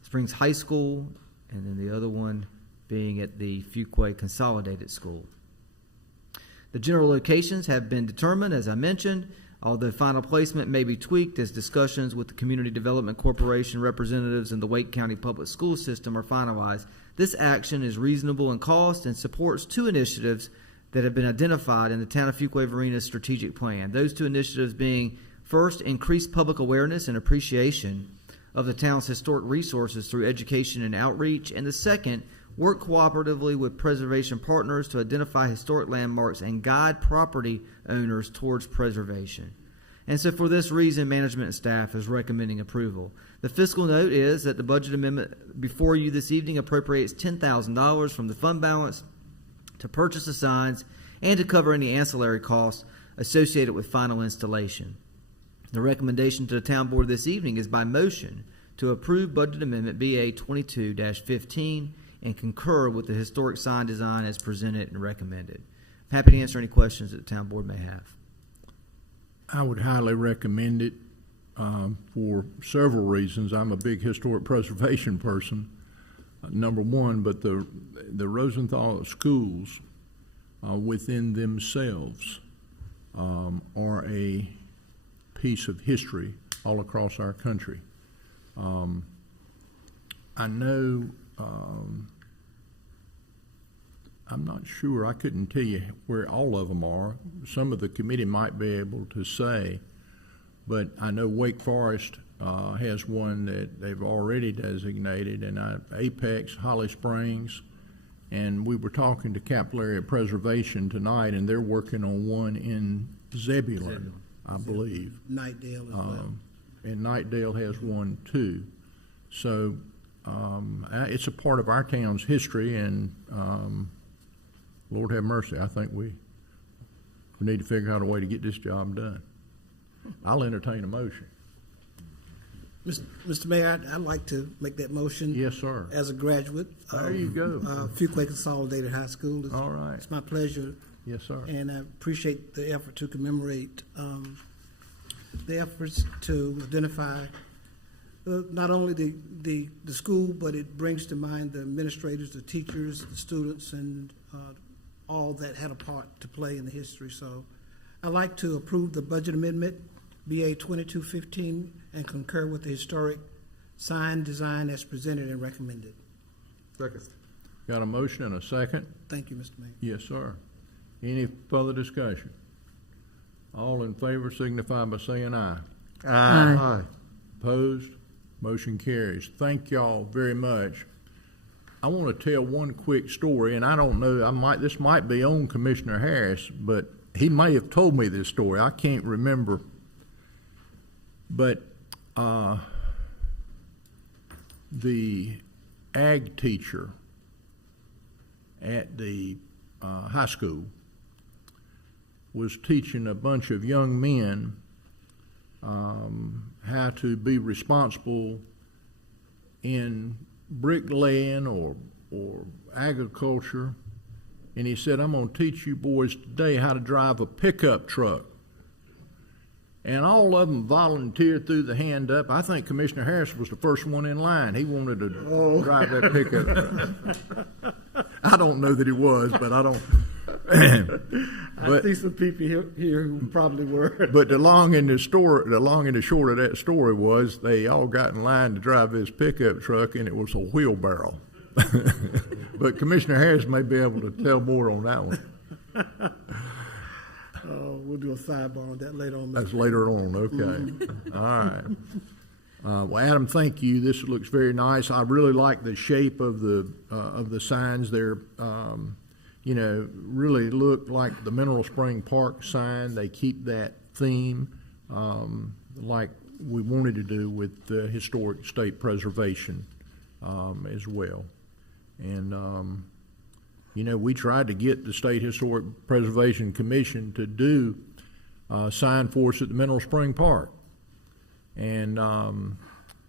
Springs High School, and then the other one being at the Fuquay Consolidated School. The general locations have been determined, as I mentioned, although final placement may be tweaked as discussions with the Community Development Corporation representatives and the Wake County Public School System are finalized. This action is reasonable in cost and supports 2 initiatives that have been identified in the Town of Fuquay-Varina's strategic plan. Those 2 initiatives being, first, increased public awareness and appreciation of the town's historic resources through education and outreach, and the second, work cooperatively with preservation partners to identify historic landmarks and guide property owners towards preservation. And so for this reason, management and staff is recommending approval. The fiscal note is that the budget amendment before you this evening appropriates $10,000 from the fund balance to purchase the signs and to cover any ancillary costs associated with final installation. The recommendation to the town board this evening is by motion to approve budget amendment BA 22-15 and concur with the historic sign design as presented and recommended. I'm happy to answer any questions that the town board may have. I would highly recommend it for several reasons. I'm a big historic preservation person, number one, but the Rosenthal schools within themselves are a piece of history all across our country. I know, I'm not sure, I couldn't tell you where all of them are. Some of the committee might be able to say, but I know Wake Forest has one that they've already designated, and Apex, Holly Springs, and we were talking to Capital Area Preservation tonight, and they're working on one in Zebulon, I believe. Nightdale as well. And Nightdale has one too. So it's a part of our town's history, and Lord have mercy, I think we need to figure out a way to get this job done. I'll entertain a motion. Mr. Mayor, I'd like to make that motion. Yes, sir. As a graduate. There you go. Fuquay Consolidated High School. All right. It's my pleasure. Yes, sir. And I appreciate the effort to commemorate the efforts to identify not only the school, but it brings to mind the administrators, the teachers, the students, and all that had a part to play in the history. So I'd like to approve the budget amendment, BA 2215, and concur with the historic sign design as presented and recommended. Second. Got a motion and a second? Thank you, Mr. Mayor. Yes, sir. Any further discussion? All in favor signify by saying aye. Aye. Opposed? Motion carries. Thank y'all very much. I want to tell one quick story, and I don't know, this might be on Commissioner Harris, but he may have told me this story. I can't remember. But the ag teacher at the high school was teaching a bunch of young men how to be responsible in bricklaying or agriculture. And he said, I'm going to teach you boys today how to drive a pickup truck. And all of them volunteered, threw the hand up. I think Commissioner Harris was the first one in line. He wanted to drive that pickup truck. I don't know that he was, but I don't. I see some people here who probably were. But the long and the short of that story was they all got in line to drive this pickup truck, and it was a wheelbarrow. But Commissioner Harris may be able to tell more on that one. We'll do a sidebar on that later on. That's later on, okay. All right. Well, Adam, thank you. This looks very nice. I really like the shape of the signs there. Really look like the Mineral Spring Park sign. They keep that theme like we wanted to do with the historic state preservation as well. And we tried to get the State Historic Preservation Commission to do sign for us at the Mineral Spring Park. And,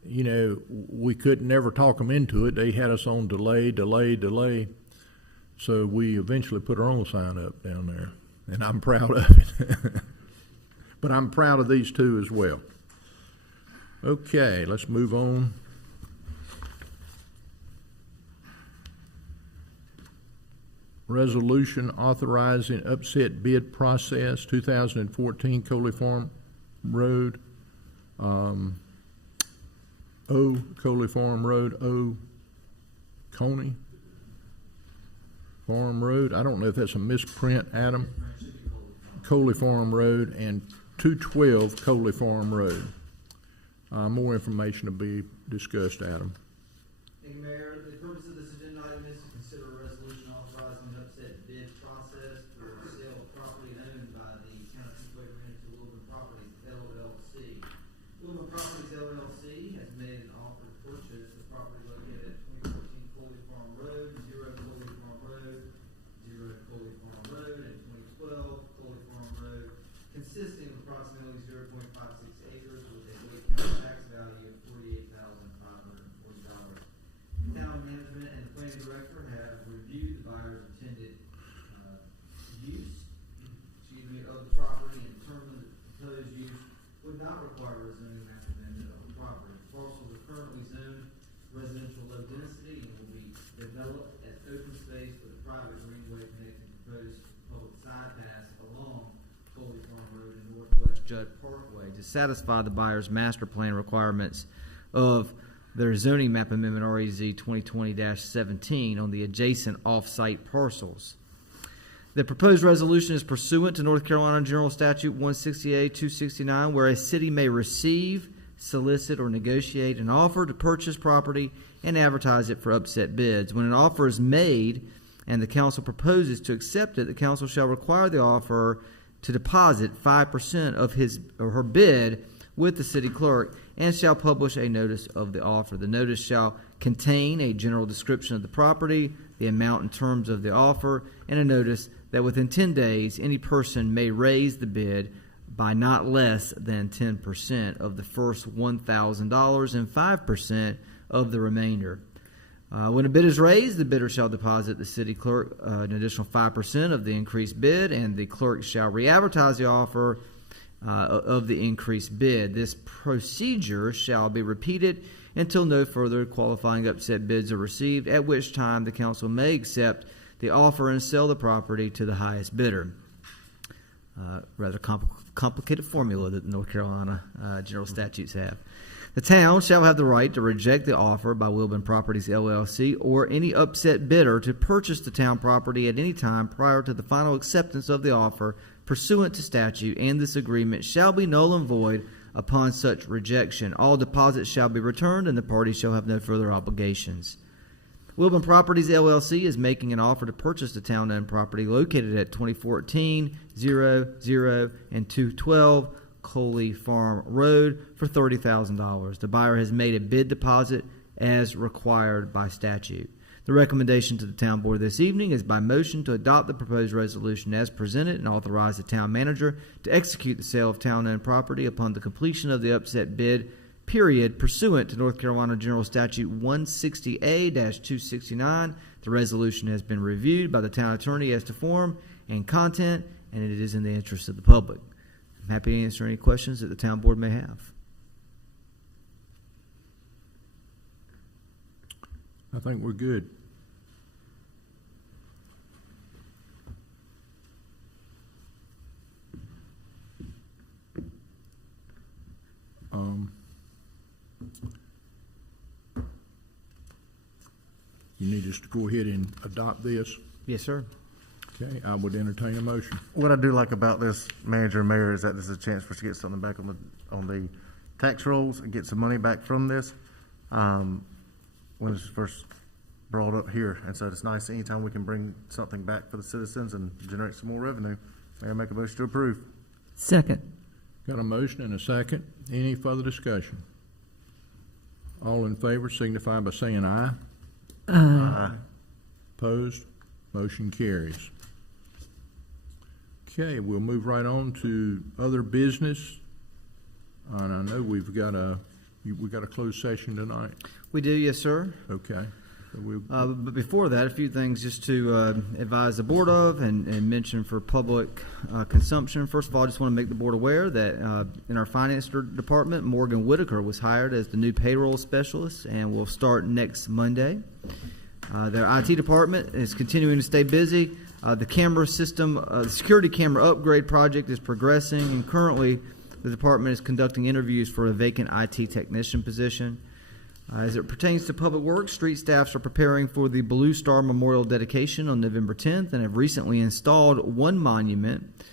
we could never talk them into it. They had us on delay. So we eventually put our own sign up down there. And I'm proud of it. But I'm proud of these two as well. Okay, let's move on. Resolution authorizing upset bid process, 2014 Coley Farm Road, Coley Farm Road, Coney Farm Road. I don't know if that's a misprint, Adam. Coley Farm Road and 212 Coley Farm Road. More information to be discussed, Adam. Thank you, Mayor. The purpose of this agenda item is to consider a resolution authorizing an upset bid process for the sale of property owned by the Town of Fuquay-Varina to Wilbon Properties LLC. Wilbon Properties LLC has made an offer to purchase the property located at 2014 Coley Farm Road, 0 Coley Farm Road, 0 Coley Farm Road, and 2012 Coley Farm Road, consisting of approximately 0.56 acres with a Wake County tax value of $48,540. Town management and the planning director have reviewed the buyer's intended use of the property and determined that the proposed use would not require a zoning map amendment of the property. The parcel is currently zoned residential low density and will be developed as open space with a private greenway connecting proposed public side paths along Coley Farm Road and Northwest Judd Parkway to satisfy the buyer's master plan requirements of their zoning map amendment REZ 2020-17 on the adjacent off-site parcels. The proposed resolution is pursuant to North Carolina General Statute 168-269, where a city may receive, solicit, or negotiate an offer to purchase property and advertise it for upset bids. When an offer is made and the council proposes to accept it, the council shall require the offeror to deposit 5% of his or her bid with the city clerk and shall publish a notice of the offer. The notice shall contain a general description of the property, the amount and terms of the offer, and a notice that within 10 days any person may raise the bid by not less than 10% of the first $1,000 and 5% of the remainder. When a bid is raised, the bidder shall deposit the city clerk an additional 5% of the increased bid, and the clerk shall re-advertise the offer of the increased bid. This procedure shall be repeated until no further qualifying upset bids are received, at which time the council may accept the offer and sell the property to the highest bidder. Rather complicated formula that the North Carolina general statutes have. The town shall have the right to reject the offer by Wilbon Properties LLC or any upset bidder to purchase the town property at any time prior to the final acceptance of the offer pursuant to statute, and this agreement shall be null and void upon such rejection. All deposits shall be returned, and the parties shall have no further obligations. Wilbon Properties LLC is making an offer to purchase the town-owned property located at 2014 00 and 212 Coley Farm Road for $30,000. The buyer has made a bid deposit as required by statute. The recommendation to the town board this evening is by motion to adopt the proposed resolution as presented and authorize the town manager to execute the sale of town-owned property upon the completion of the upset bid period pursuant to North Carolina General Statute 160A-269. The resolution has been reviewed by the town attorney as to form and content, and it is in the interest of the public. I'm happy to answer any questions that the town board may have. I think we're good. You need us to go ahead and adopt this? Yes, sir. Okay, I would entertain a motion. What I do like about this, Manager and Mayor, is that this is a chance for us to get something back on the tax rolls and get some money back from this when it was first brought up here. And so it's nice anytime we can bring something back for the citizens and generate some more revenue. May I make a motion to approve? Second. Got a motion and a second. Any further discussion? All in favor signify by saying aye. Aye. Opposed? Motion carries. Okay, we'll move right on to other business. And I know we've got a closed session tonight. We do, yes, sir. Okay. So but before that, a few things just to advise the board of and mention for public consumption. First of all, I just want to make the board aware that in our finance department, Morgan Whitaker was hired as the new payroll specialist and will start next Monday. Their IT department is continuing to stay busy. The camera system, the security camera upgrade project is progressing, and currently the department is conducting interviews for a vacant IT technician position. As it pertains to public works, street staffs are preparing for the Blue Star Memorial dedication on November 10th and have recently installed one monument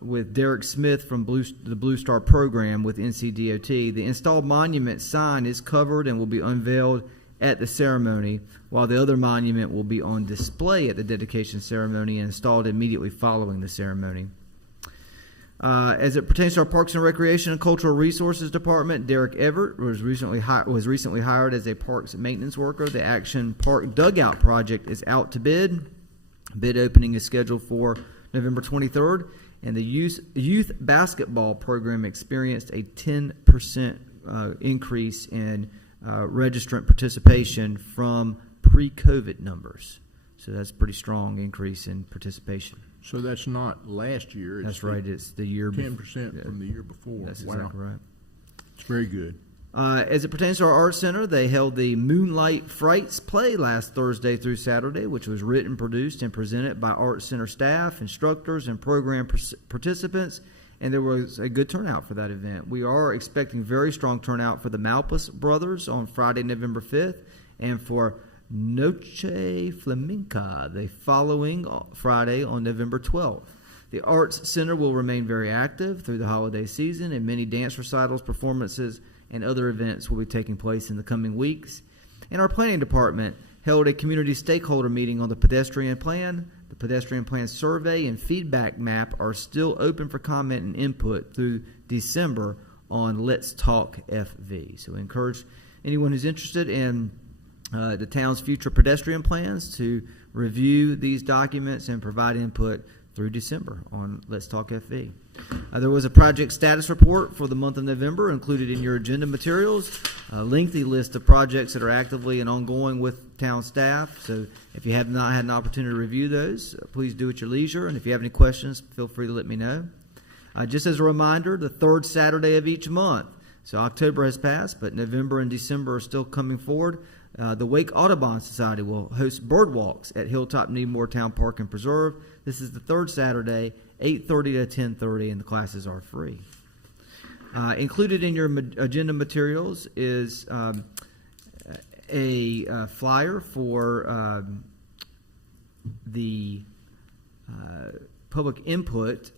with Derek Smith from the Blue Star program with NCDOT. The installed monument sign is covered and will be unveiled at the ceremony, while the other monument will be on display at the dedication ceremony and installed immediately following the ceremony. As it pertains to our Parks and Recreation and Cultural Resources Department, Derek Everett was recently hired as a parks maintenance worker. The Action Park Dugout project is out to bid. Bid opening is scheduled for November 23rd, and the youth basketball program experienced a 10% increase in registrant participation from pre-COVID numbers. So that's a pretty strong increase in participation. So that's not last year. It's that's right. It's the year 10% from the year before. That's wow. exactly right. It's very good. As it pertains to our art center, they held the Moonlight Frights play last Thursday through Saturday, which was written, produced, and presented by art center staff, instructors, and program participants. And there was a good turnout for that event. We are expecting very strong turnout for the Malpas Brothers on Friday, November 5th, and for Noche Flamenca the following Friday on November 12th. The Arts Center will remain very active through the holiday season, and many dance recitals, performances, and other events will be taking place in the coming weeks. And our planning department held a community stakeholder meeting on the pedestrian plan. The pedestrian plan survey and feedback map are still open for comment and input through December on Let's Talk FV. So we encourage anyone who's interested in the town's future pedestrian plans to review these documents and provide input through December on Let's Talk FV. There was a project status report for the month of November included in your agenda materials, a lengthy list of projects that are actively and ongoing with town staff. So if you have not had an opportunity to review those, please do at your leisure. And if you have any questions, feel free to let me know. Just as a reminder, the third Saturday of each month. So October has passed, but November and December are still coming forward. The Wake Audubon Society will host bird walks at Hilltop Needmore Town Park and Preserve. This is the third Saturday, 8:30 to 10:30, and the classes are free. Included in your agenda materials is a flyer for the public input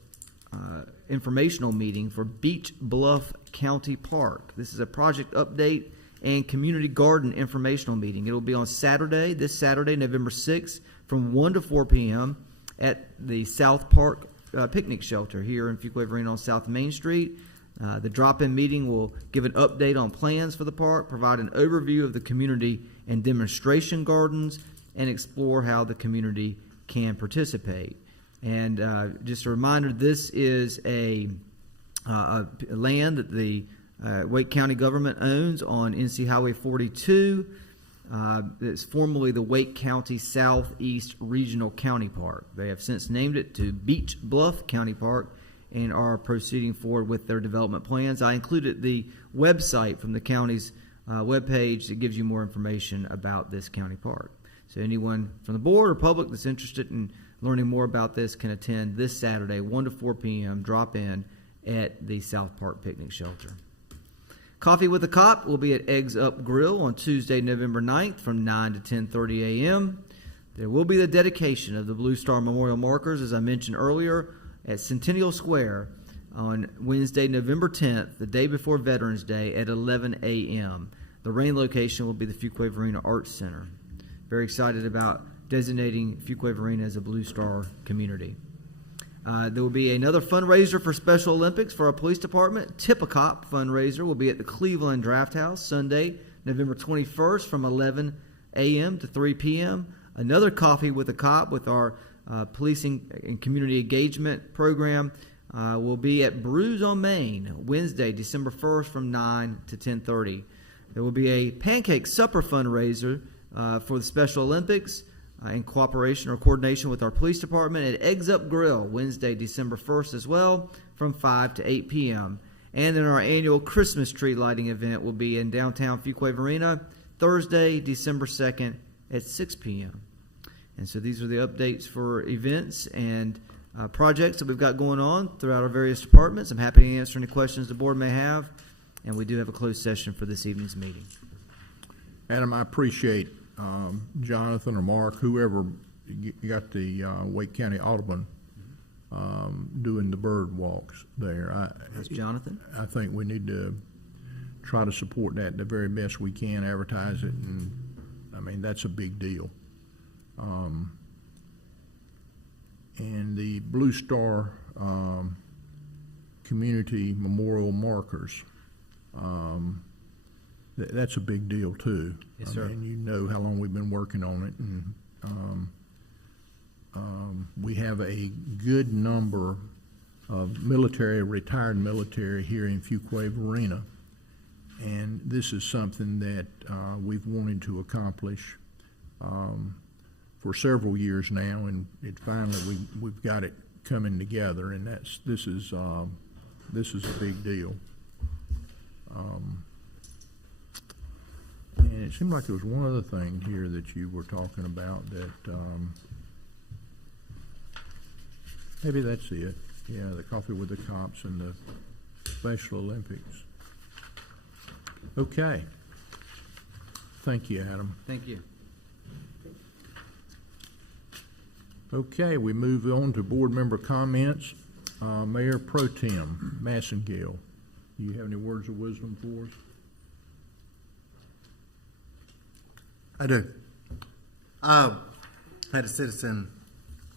informational meeting for Beach Bluff County Park. This is a project update and community garden informational meeting. It will be on Saturday, this Saturday, November 6th, from 1 to 4 p.m. at the South Park Picnic Shelter here in Fuquay-Varina on South Main Street. The drop-in meeting will give an update on plans for the park, provide an overview of the community and demonstration gardens, and explore how the community can participate. And just a reminder, this is a land that the Wake County government owns on NC Highway 42. It's formerly the Wake County Southeast Regional County Park. They have since named it to Beach Bluff County Park and are proceeding forward with their development plans. I included the website from the county's webpage that gives you more information about this county park. So anyone from the board or public that's interested in learning more about this can attend this Saturday, 1 to 4 p.m., drop in at the South Park Picnic Shelter. Coffee with a Cop will be at Eggs Up Grill on Tuesday, November 9th from 9 to 10:30 a.m. There will be the dedication of the Blue Star Memorial Markers, as I mentioned earlier, at Centennial Square on Wednesday, November 10th, the day before Veterans Day at 11 a.m. The rain location will be the Fuquay-Varina Arts Center. Very excited about designating Fuquay-Varina as a Blue Star community. There will be another fundraiser for Special Olympics for our police department. Tip-a-Cop fundraiser will be at the Cleveland Draft House Sunday, November 21st from 11 a.m. to 3 p.m. Another Coffee with a Cop with our policing and community engagement program will be at Brews on Main, Wednesday, December 1st from 9 to 10:30. There will be a pancake supper fundraiser for the Special Olympics in cooperation or coordination with our police department at Eggs Up Grill, Wednesday, December 1st as well, from 5 to 8 p.m. And then our annual Christmas tree lighting event will be in downtown Fuquay-Varina, Thursday, December 2nd at 6 p.m. And so these are the updates for events and projects that we've got going on throughout our various departments. I'm happy to answer any questions the board may have, and we do have a closed session for this evening's meeting. Adam, I appreciate Jonathan or Mark, whoever got the Wake County Audubon doing the bird walks there. That's Jonathan. I think we need to try to support that the very best we can, advertise it, and I mean that's a big deal. And the Blue Star Community Memorial Markers. That's a big deal too. Yes, sir. And you know how long we've been working on it, and we have a good number of retired military here in Fuquay-Varina, and this is something that we've wanted to accomplish for several years now, and it finally we've got it coming together, and this is a big deal. And it seemed like there was one other thing here that you were talking about that maybe that's it. Yeah, the Coffee with the Cops and the Special Olympics. Okay. Thank you, Adam. Thank you. Okay, we move on to board member comments. Mayor Pro Tem Massengale, do you have any words of wisdom for us? I do. I had a citizen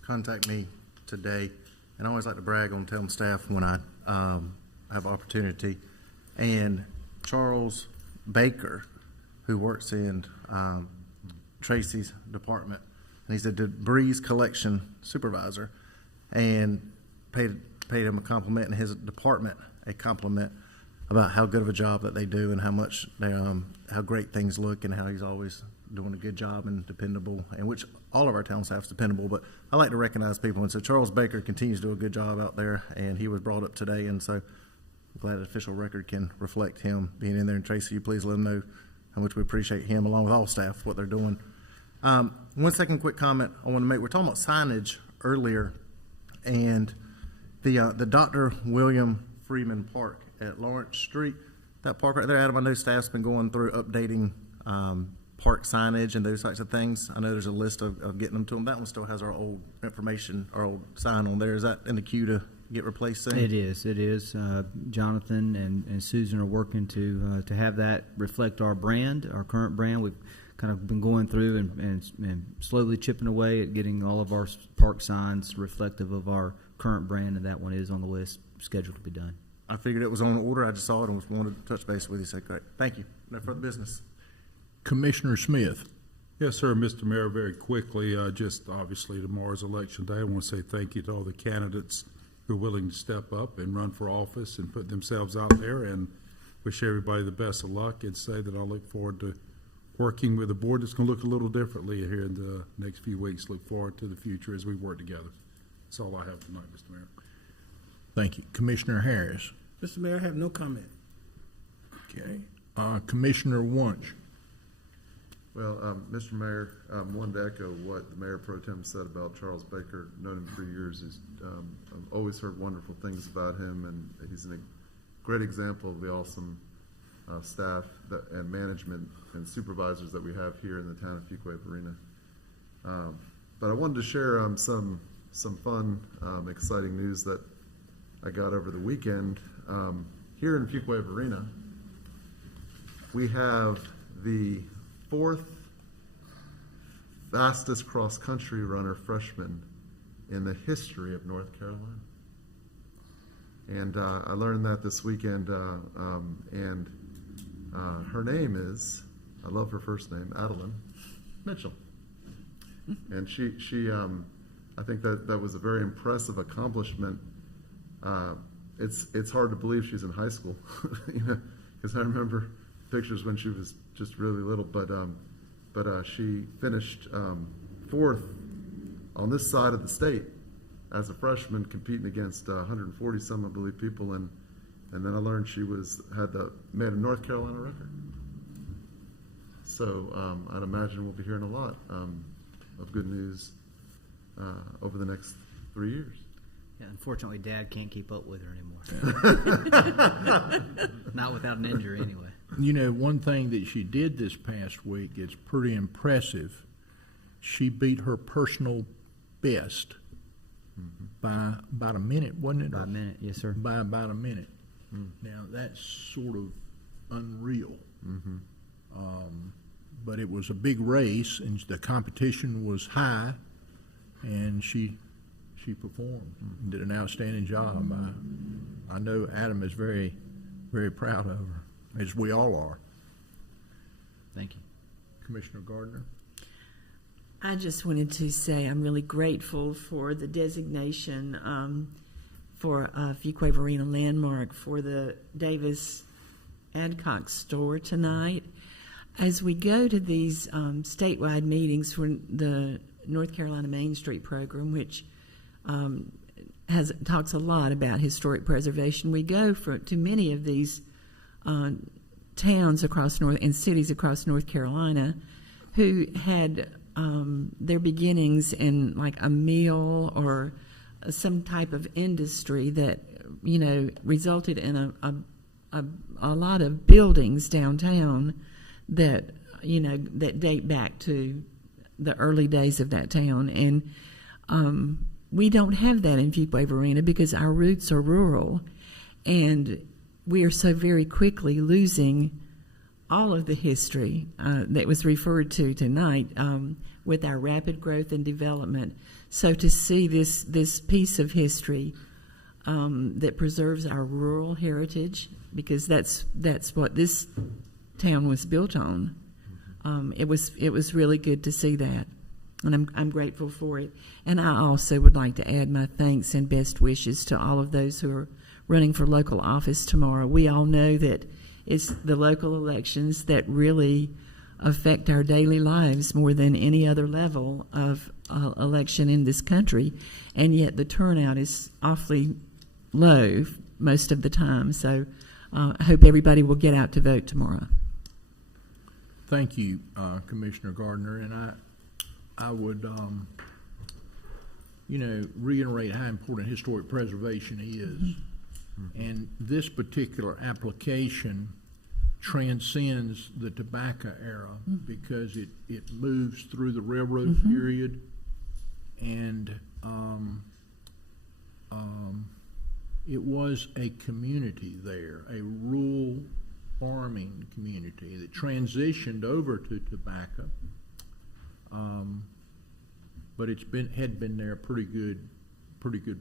contact me today, and I always like to brag on town staff when I have opportunity. And Charles Baker, who works in Tracy's department, and he's a debris collection supervisor, and paid him a compliment, and his department a compliment about how good of a job that they do and how much they, how great things look and how he's always doing a good job and dependable, and which all of our town staff's dependable, but I like to recognize people. And so Charles Baker continues to do a good job out there, and he was brought up today, and so I'm glad the official record can reflect him being in there. And Tracy, you please let him know how much we appreciate him along with all staff, what they're doing. One second quick comment I want to make. We're talking about signage earlier, and the Dr. William Freeman Park at Lawrence Street, that park right there, Adam, I know staff's been going through updating park signage and those types of things. I know there's a list of getting them to them. That one still has our old information, our old sign on there. Is that in the queue to get replaced soon? It is. Jonathan and Susan are working to have that reflect our brand, our current brand. We've kind of been going through and slowly chipping away at getting all of our park signs reflective of our current brand, and that one is on the list, scheduled to be done. I figured it was on order. I just saw it and wanted to touch base with you. So great. Thank you. No further business. Commissioner Smith. Yes, sir, Mr. Mayor, very quickly, just obviously tomorrow's election day. I want to say thank you to all the candidates who are willing to step up and run for office and put themselves out there, and wish everybody the best of luck, and say that I look forward to working with a board that's going to look a little differently here in the next few weeks. Look forward to the future as we work together. That's all I have tonight, Mr. Mayor. Thank you. Commissioner Harris. Mr. Mayor, I have no comment. Okay. Commissioner Wunsch. Well, Mr. Mayor, wanted to echo what the Mayor Pro Tem said about Charles Baker. Known him for years. I've always heard wonderful things about him, and he's a great example of the awesome staff and management and supervisors that we have here in the town of Fuquay-Varina. But I wanted to share some fun, exciting news that I got over the weekend. Here in Fuquay-Varina, we have the 4th fastest cross-country runner freshman in the history of North Carolina. And I learned that this weekend, and her name is, I love her first name, Adeline Mitchell. And she I think that was a very impressive accomplishment. It's hard to believe she's in high school, you know, because I remember pictures when she was just really little. But she finished 4th on this side of the state as a freshman, competing against 140 some, I believe, people, and then I learned she made a North Carolina record. So I'd imagine we'll be hearing a lot of good news over the next 3 years. Yeah, unfortunately, Dad can't keep up with her anymore. Not without an injury, anyway. You know, one thing that she did this past week is pretty impressive. She beat her personal best by about a minute, wasn't it? By a minute, yes, sir. By about a minute. Now, that's sort of unreal. But it was a big race, and the competition was high, and she performed and did an outstanding job. I know Adam is very, very proud of her, as we all are. Thank you. Commissioner Gardner. I just wanted to say I'm really grateful for the designation for Fuquay-Varina landmark for the Davis Adcock store tonight. As we go to these statewide meetings for the North Carolina Main Street program, which talks a lot about historic preservation, we go to many of these towns across and cities across North Carolina who had their beginnings in like a mill or some type of industry that, you know, resulted in a lot of buildings downtown that, you know, that date back to the early days of that town. And we don't have that in Fuquay-Varina because our roots are rural, and we are so very quickly losing all of the history that was referred to tonight with our rapid growth and development. So to see this piece of history that preserves our rural heritage, because that's what this town was built on. It was really good to see that, and I'm grateful for it. And I also would like to add my thanks and best wishes to all of those who are running for local office tomorrow. We all know that it's the local elections that really affect our daily lives more than any other level of election in this country, and yet the turnout is awfully low most of the time. So I hope everybody will get out to vote tomorrow. Thank you, Commissioner Gardner, and I would, reiterate how important historic preservation is. And this particular application transcends the tobacco era because it moves through the railroad period, and it was a community there, a rural farming community that transitioned over to tobacco, but had been there a pretty good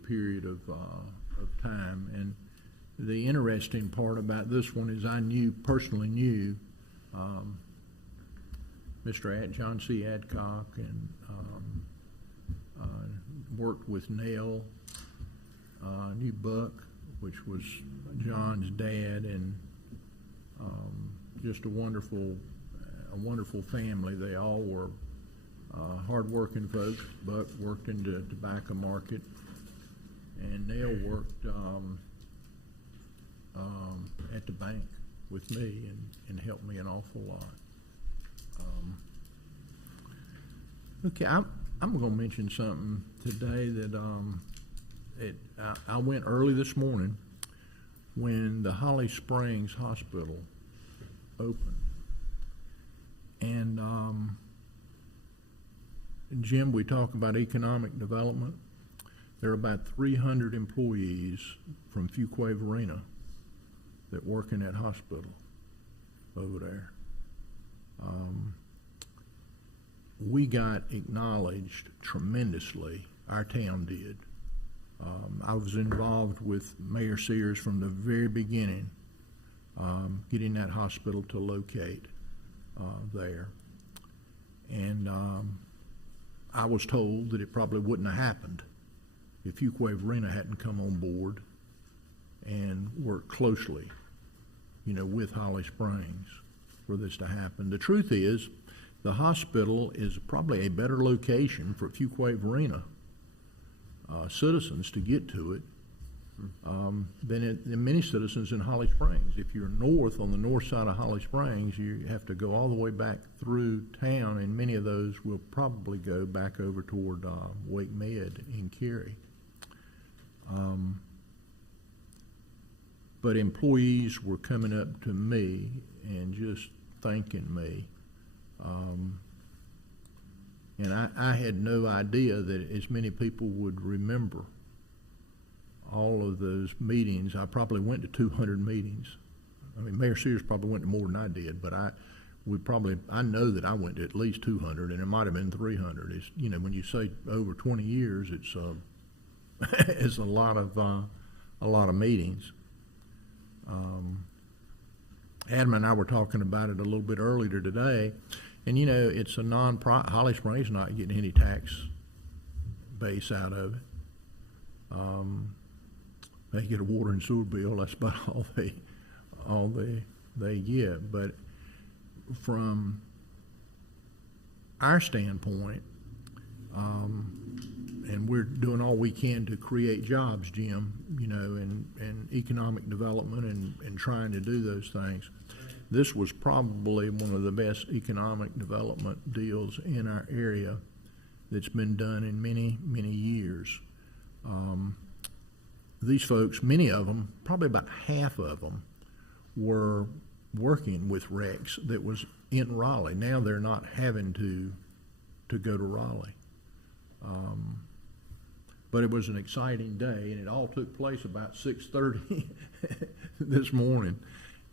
period of time. And the interesting part about this one is I personally knew Mr. John C. Adcock, and worked with Nell, knew Buck, which was John's dad, and just a wonderful family. They all were hard-working folks. Buck worked in the tobacco market, and Nell worked at the bank with me and helped me an awful lot. Okay, I'm going to mention something today that I went early this morning when the Holly Springs Hospital opened. And Jim, we talk about economic development. There are about 300 employees from Fuquay-Varina that work in that hospital over there. We got acknowledged tremendously. Our town did. I was involved with Mayor Sears from the very beginning, getting that hospital to locate there. And I was told that it probably wouldn't have happened if Fuquay-Varina hadn't come on board and worked closely, with Holly Springs for this to happen. The truth is, the hospital is probably a better location for Fuquay-Varina citizens to get to it than many citizens in Holly Springs. If you're north, on the north side of Holly Springs, you have to go all the way back through town, and many of those will probably go back over toward Wake Med in Cary. But employees were coming up to me and just thanking me. And I had no idea that as many people would remember all of those meetings. I probably went to 200 meetings. I mean, Mayor Sears probably went to more than I did, but I know that I went to at least 200, and it might have been 300. It's, when you say over 20 years, it's it's a lot of meetings. Adam and I were talking about it a little bit earlier today, and it's a non-profit. Holly Springs not getting any tax base out of it. They get a water and sewer bill. That's about all they get. But from our standpoint, and we're doing all we can to create jobs, Jim, and economic development and trying to do those things. This was probably one of the best economic development deals in our area that's been done in many, many years. These folks, many of them, probably about half of them, were working with Rex that was in Raleigh. Now they're not having to go to Raleigh. But it was an exciting day, and it all took place about 6:30 this morning.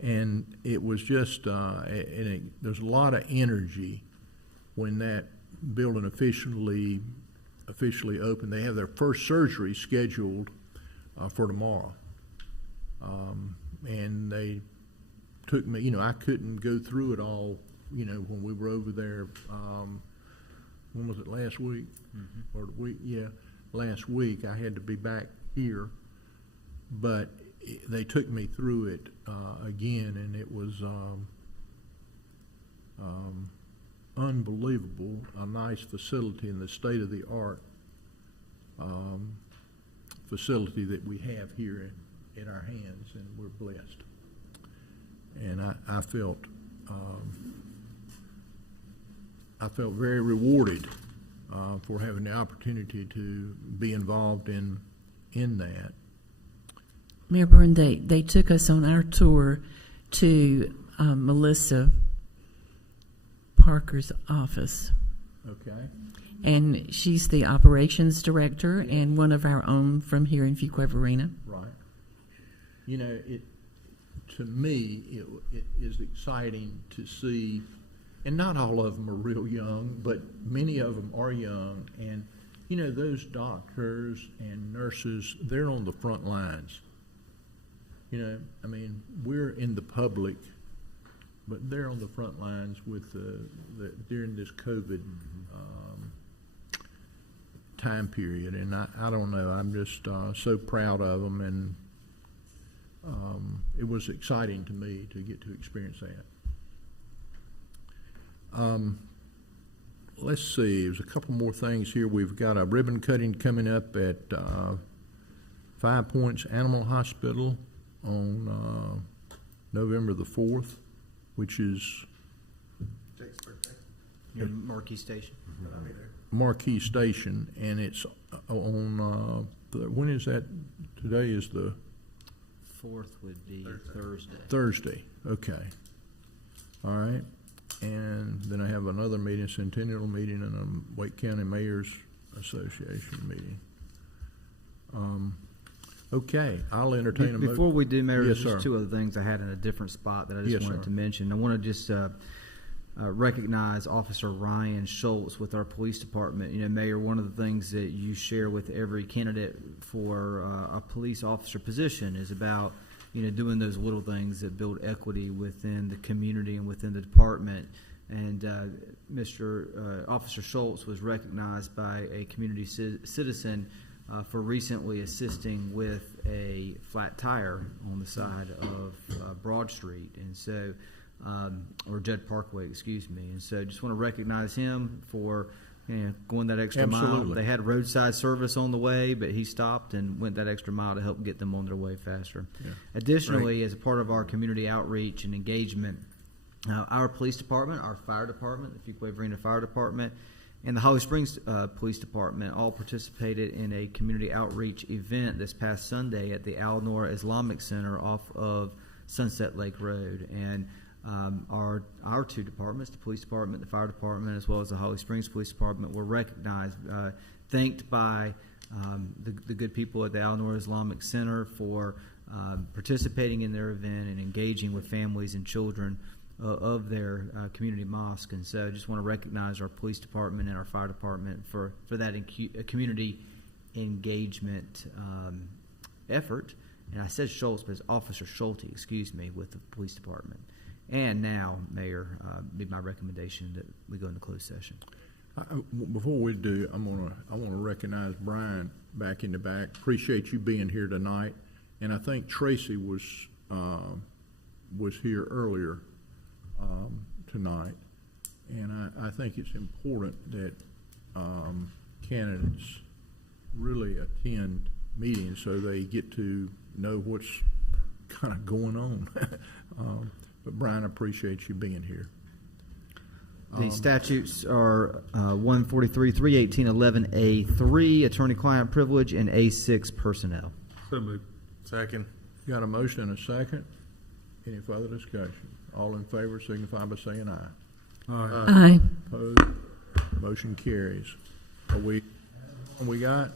And it was just, there's a lot of energy when that building officially opened. They have their first surgery scheduled for tomorrow. And they took me, I couldn't go through it all, when we were over there, when was it, last week? Or the week, yeah, last week. I had to be back here. But they took me through it again, and it was unbelievable. A nice facility in the state-of-the-art facility that we have here in our hands, and we're blessed. And I felt very rewarded for having the opportunity to be involved in that. Mayor Byrne, they took us on our tour to Melissa Parker's office. Okay. And she's the operations director and one of our own from here in Fuquay-Varina. Right. You know, to me, it is exciting to see, and not all of them are real young, but many of them are young. And, you know, those doctors and nurses, they're on the front lines. You know, I mean, we're in the public, but they're on the front lines with during this COVID time period. And I don't know, I'm just so proud of them, and it was exciting to me to get to experience that. Let's see, there's a couple more things here. We've got a ribbon cutting coming up at 5 Points Animal Hospital on November the 4th, which is Jake's birthday. Marquee Station. I'll be there. Marquee Station, and it's on, when is that? Today is the 4th would be Thursday. Thursday, okay. All right, and then I have another meeting, Centennial meeting, and a Wake County Mayor's Association meeting. Okay, I'll entertain a motion. Before we do, Mayor, Yes, there's sir. just two other things I had in a different spot that I just Yes, wanted sir. to mention. I want to just recognize Officer Ryan Schultz with our police department. You know, Mayor, one of the things that you share with every candidate for a police officer position is about, you know, doing those little things that build equity within the community and within the department. And Mr. Officer Schultz was recognized by a community citizen for recently assisting with a flat tire on the side of Broad Street, and so or Judd Parkway, excuse me. And so, just want to recognize him for going that extra mile. Absolutely. They had roadside service on the way, but he stopped and went that extra mile to help get them on their way faster. Yeah. Additionally, as a part of our community outreach and engagement, our police department, our fire department, the Fuquay-Varina Fire Department, and the Holly Springs Police Department all participated in a community outreach event this past Sunday at the Al-Noor Islamic Center off of Sunset Lake Road. And our two departments, the police department, the fire department, as well as the Holly Springs Police Department, were recognized, thanked by the good people at the Al-Noor Islamic Center for participating in their event and engaging with families and children of their community mosque. And so I just want to recognize our police department and our fire department for that community engagement effort. And I said Schultz, but it's Officer Schulte, excuse me, with the police department. And now, Mayor, be my recommendation that we go into closed session. Before we do, I want to recognize Brian back in the back. Appreciate you being here tonight, and I think Tracy was here earlier tonight, and I think it's important that candidates really attend meetings so they get to know what's kind of going on. But Brian, I appreciate you being here. The statutes are 143, 318, 11A3, attorney-client privilege, and A6 personnel. So moved. Second. Got a motion and a second. Any further discussion? All in favor signify by saying aye. Aye. Opposed? Motion carries. We got?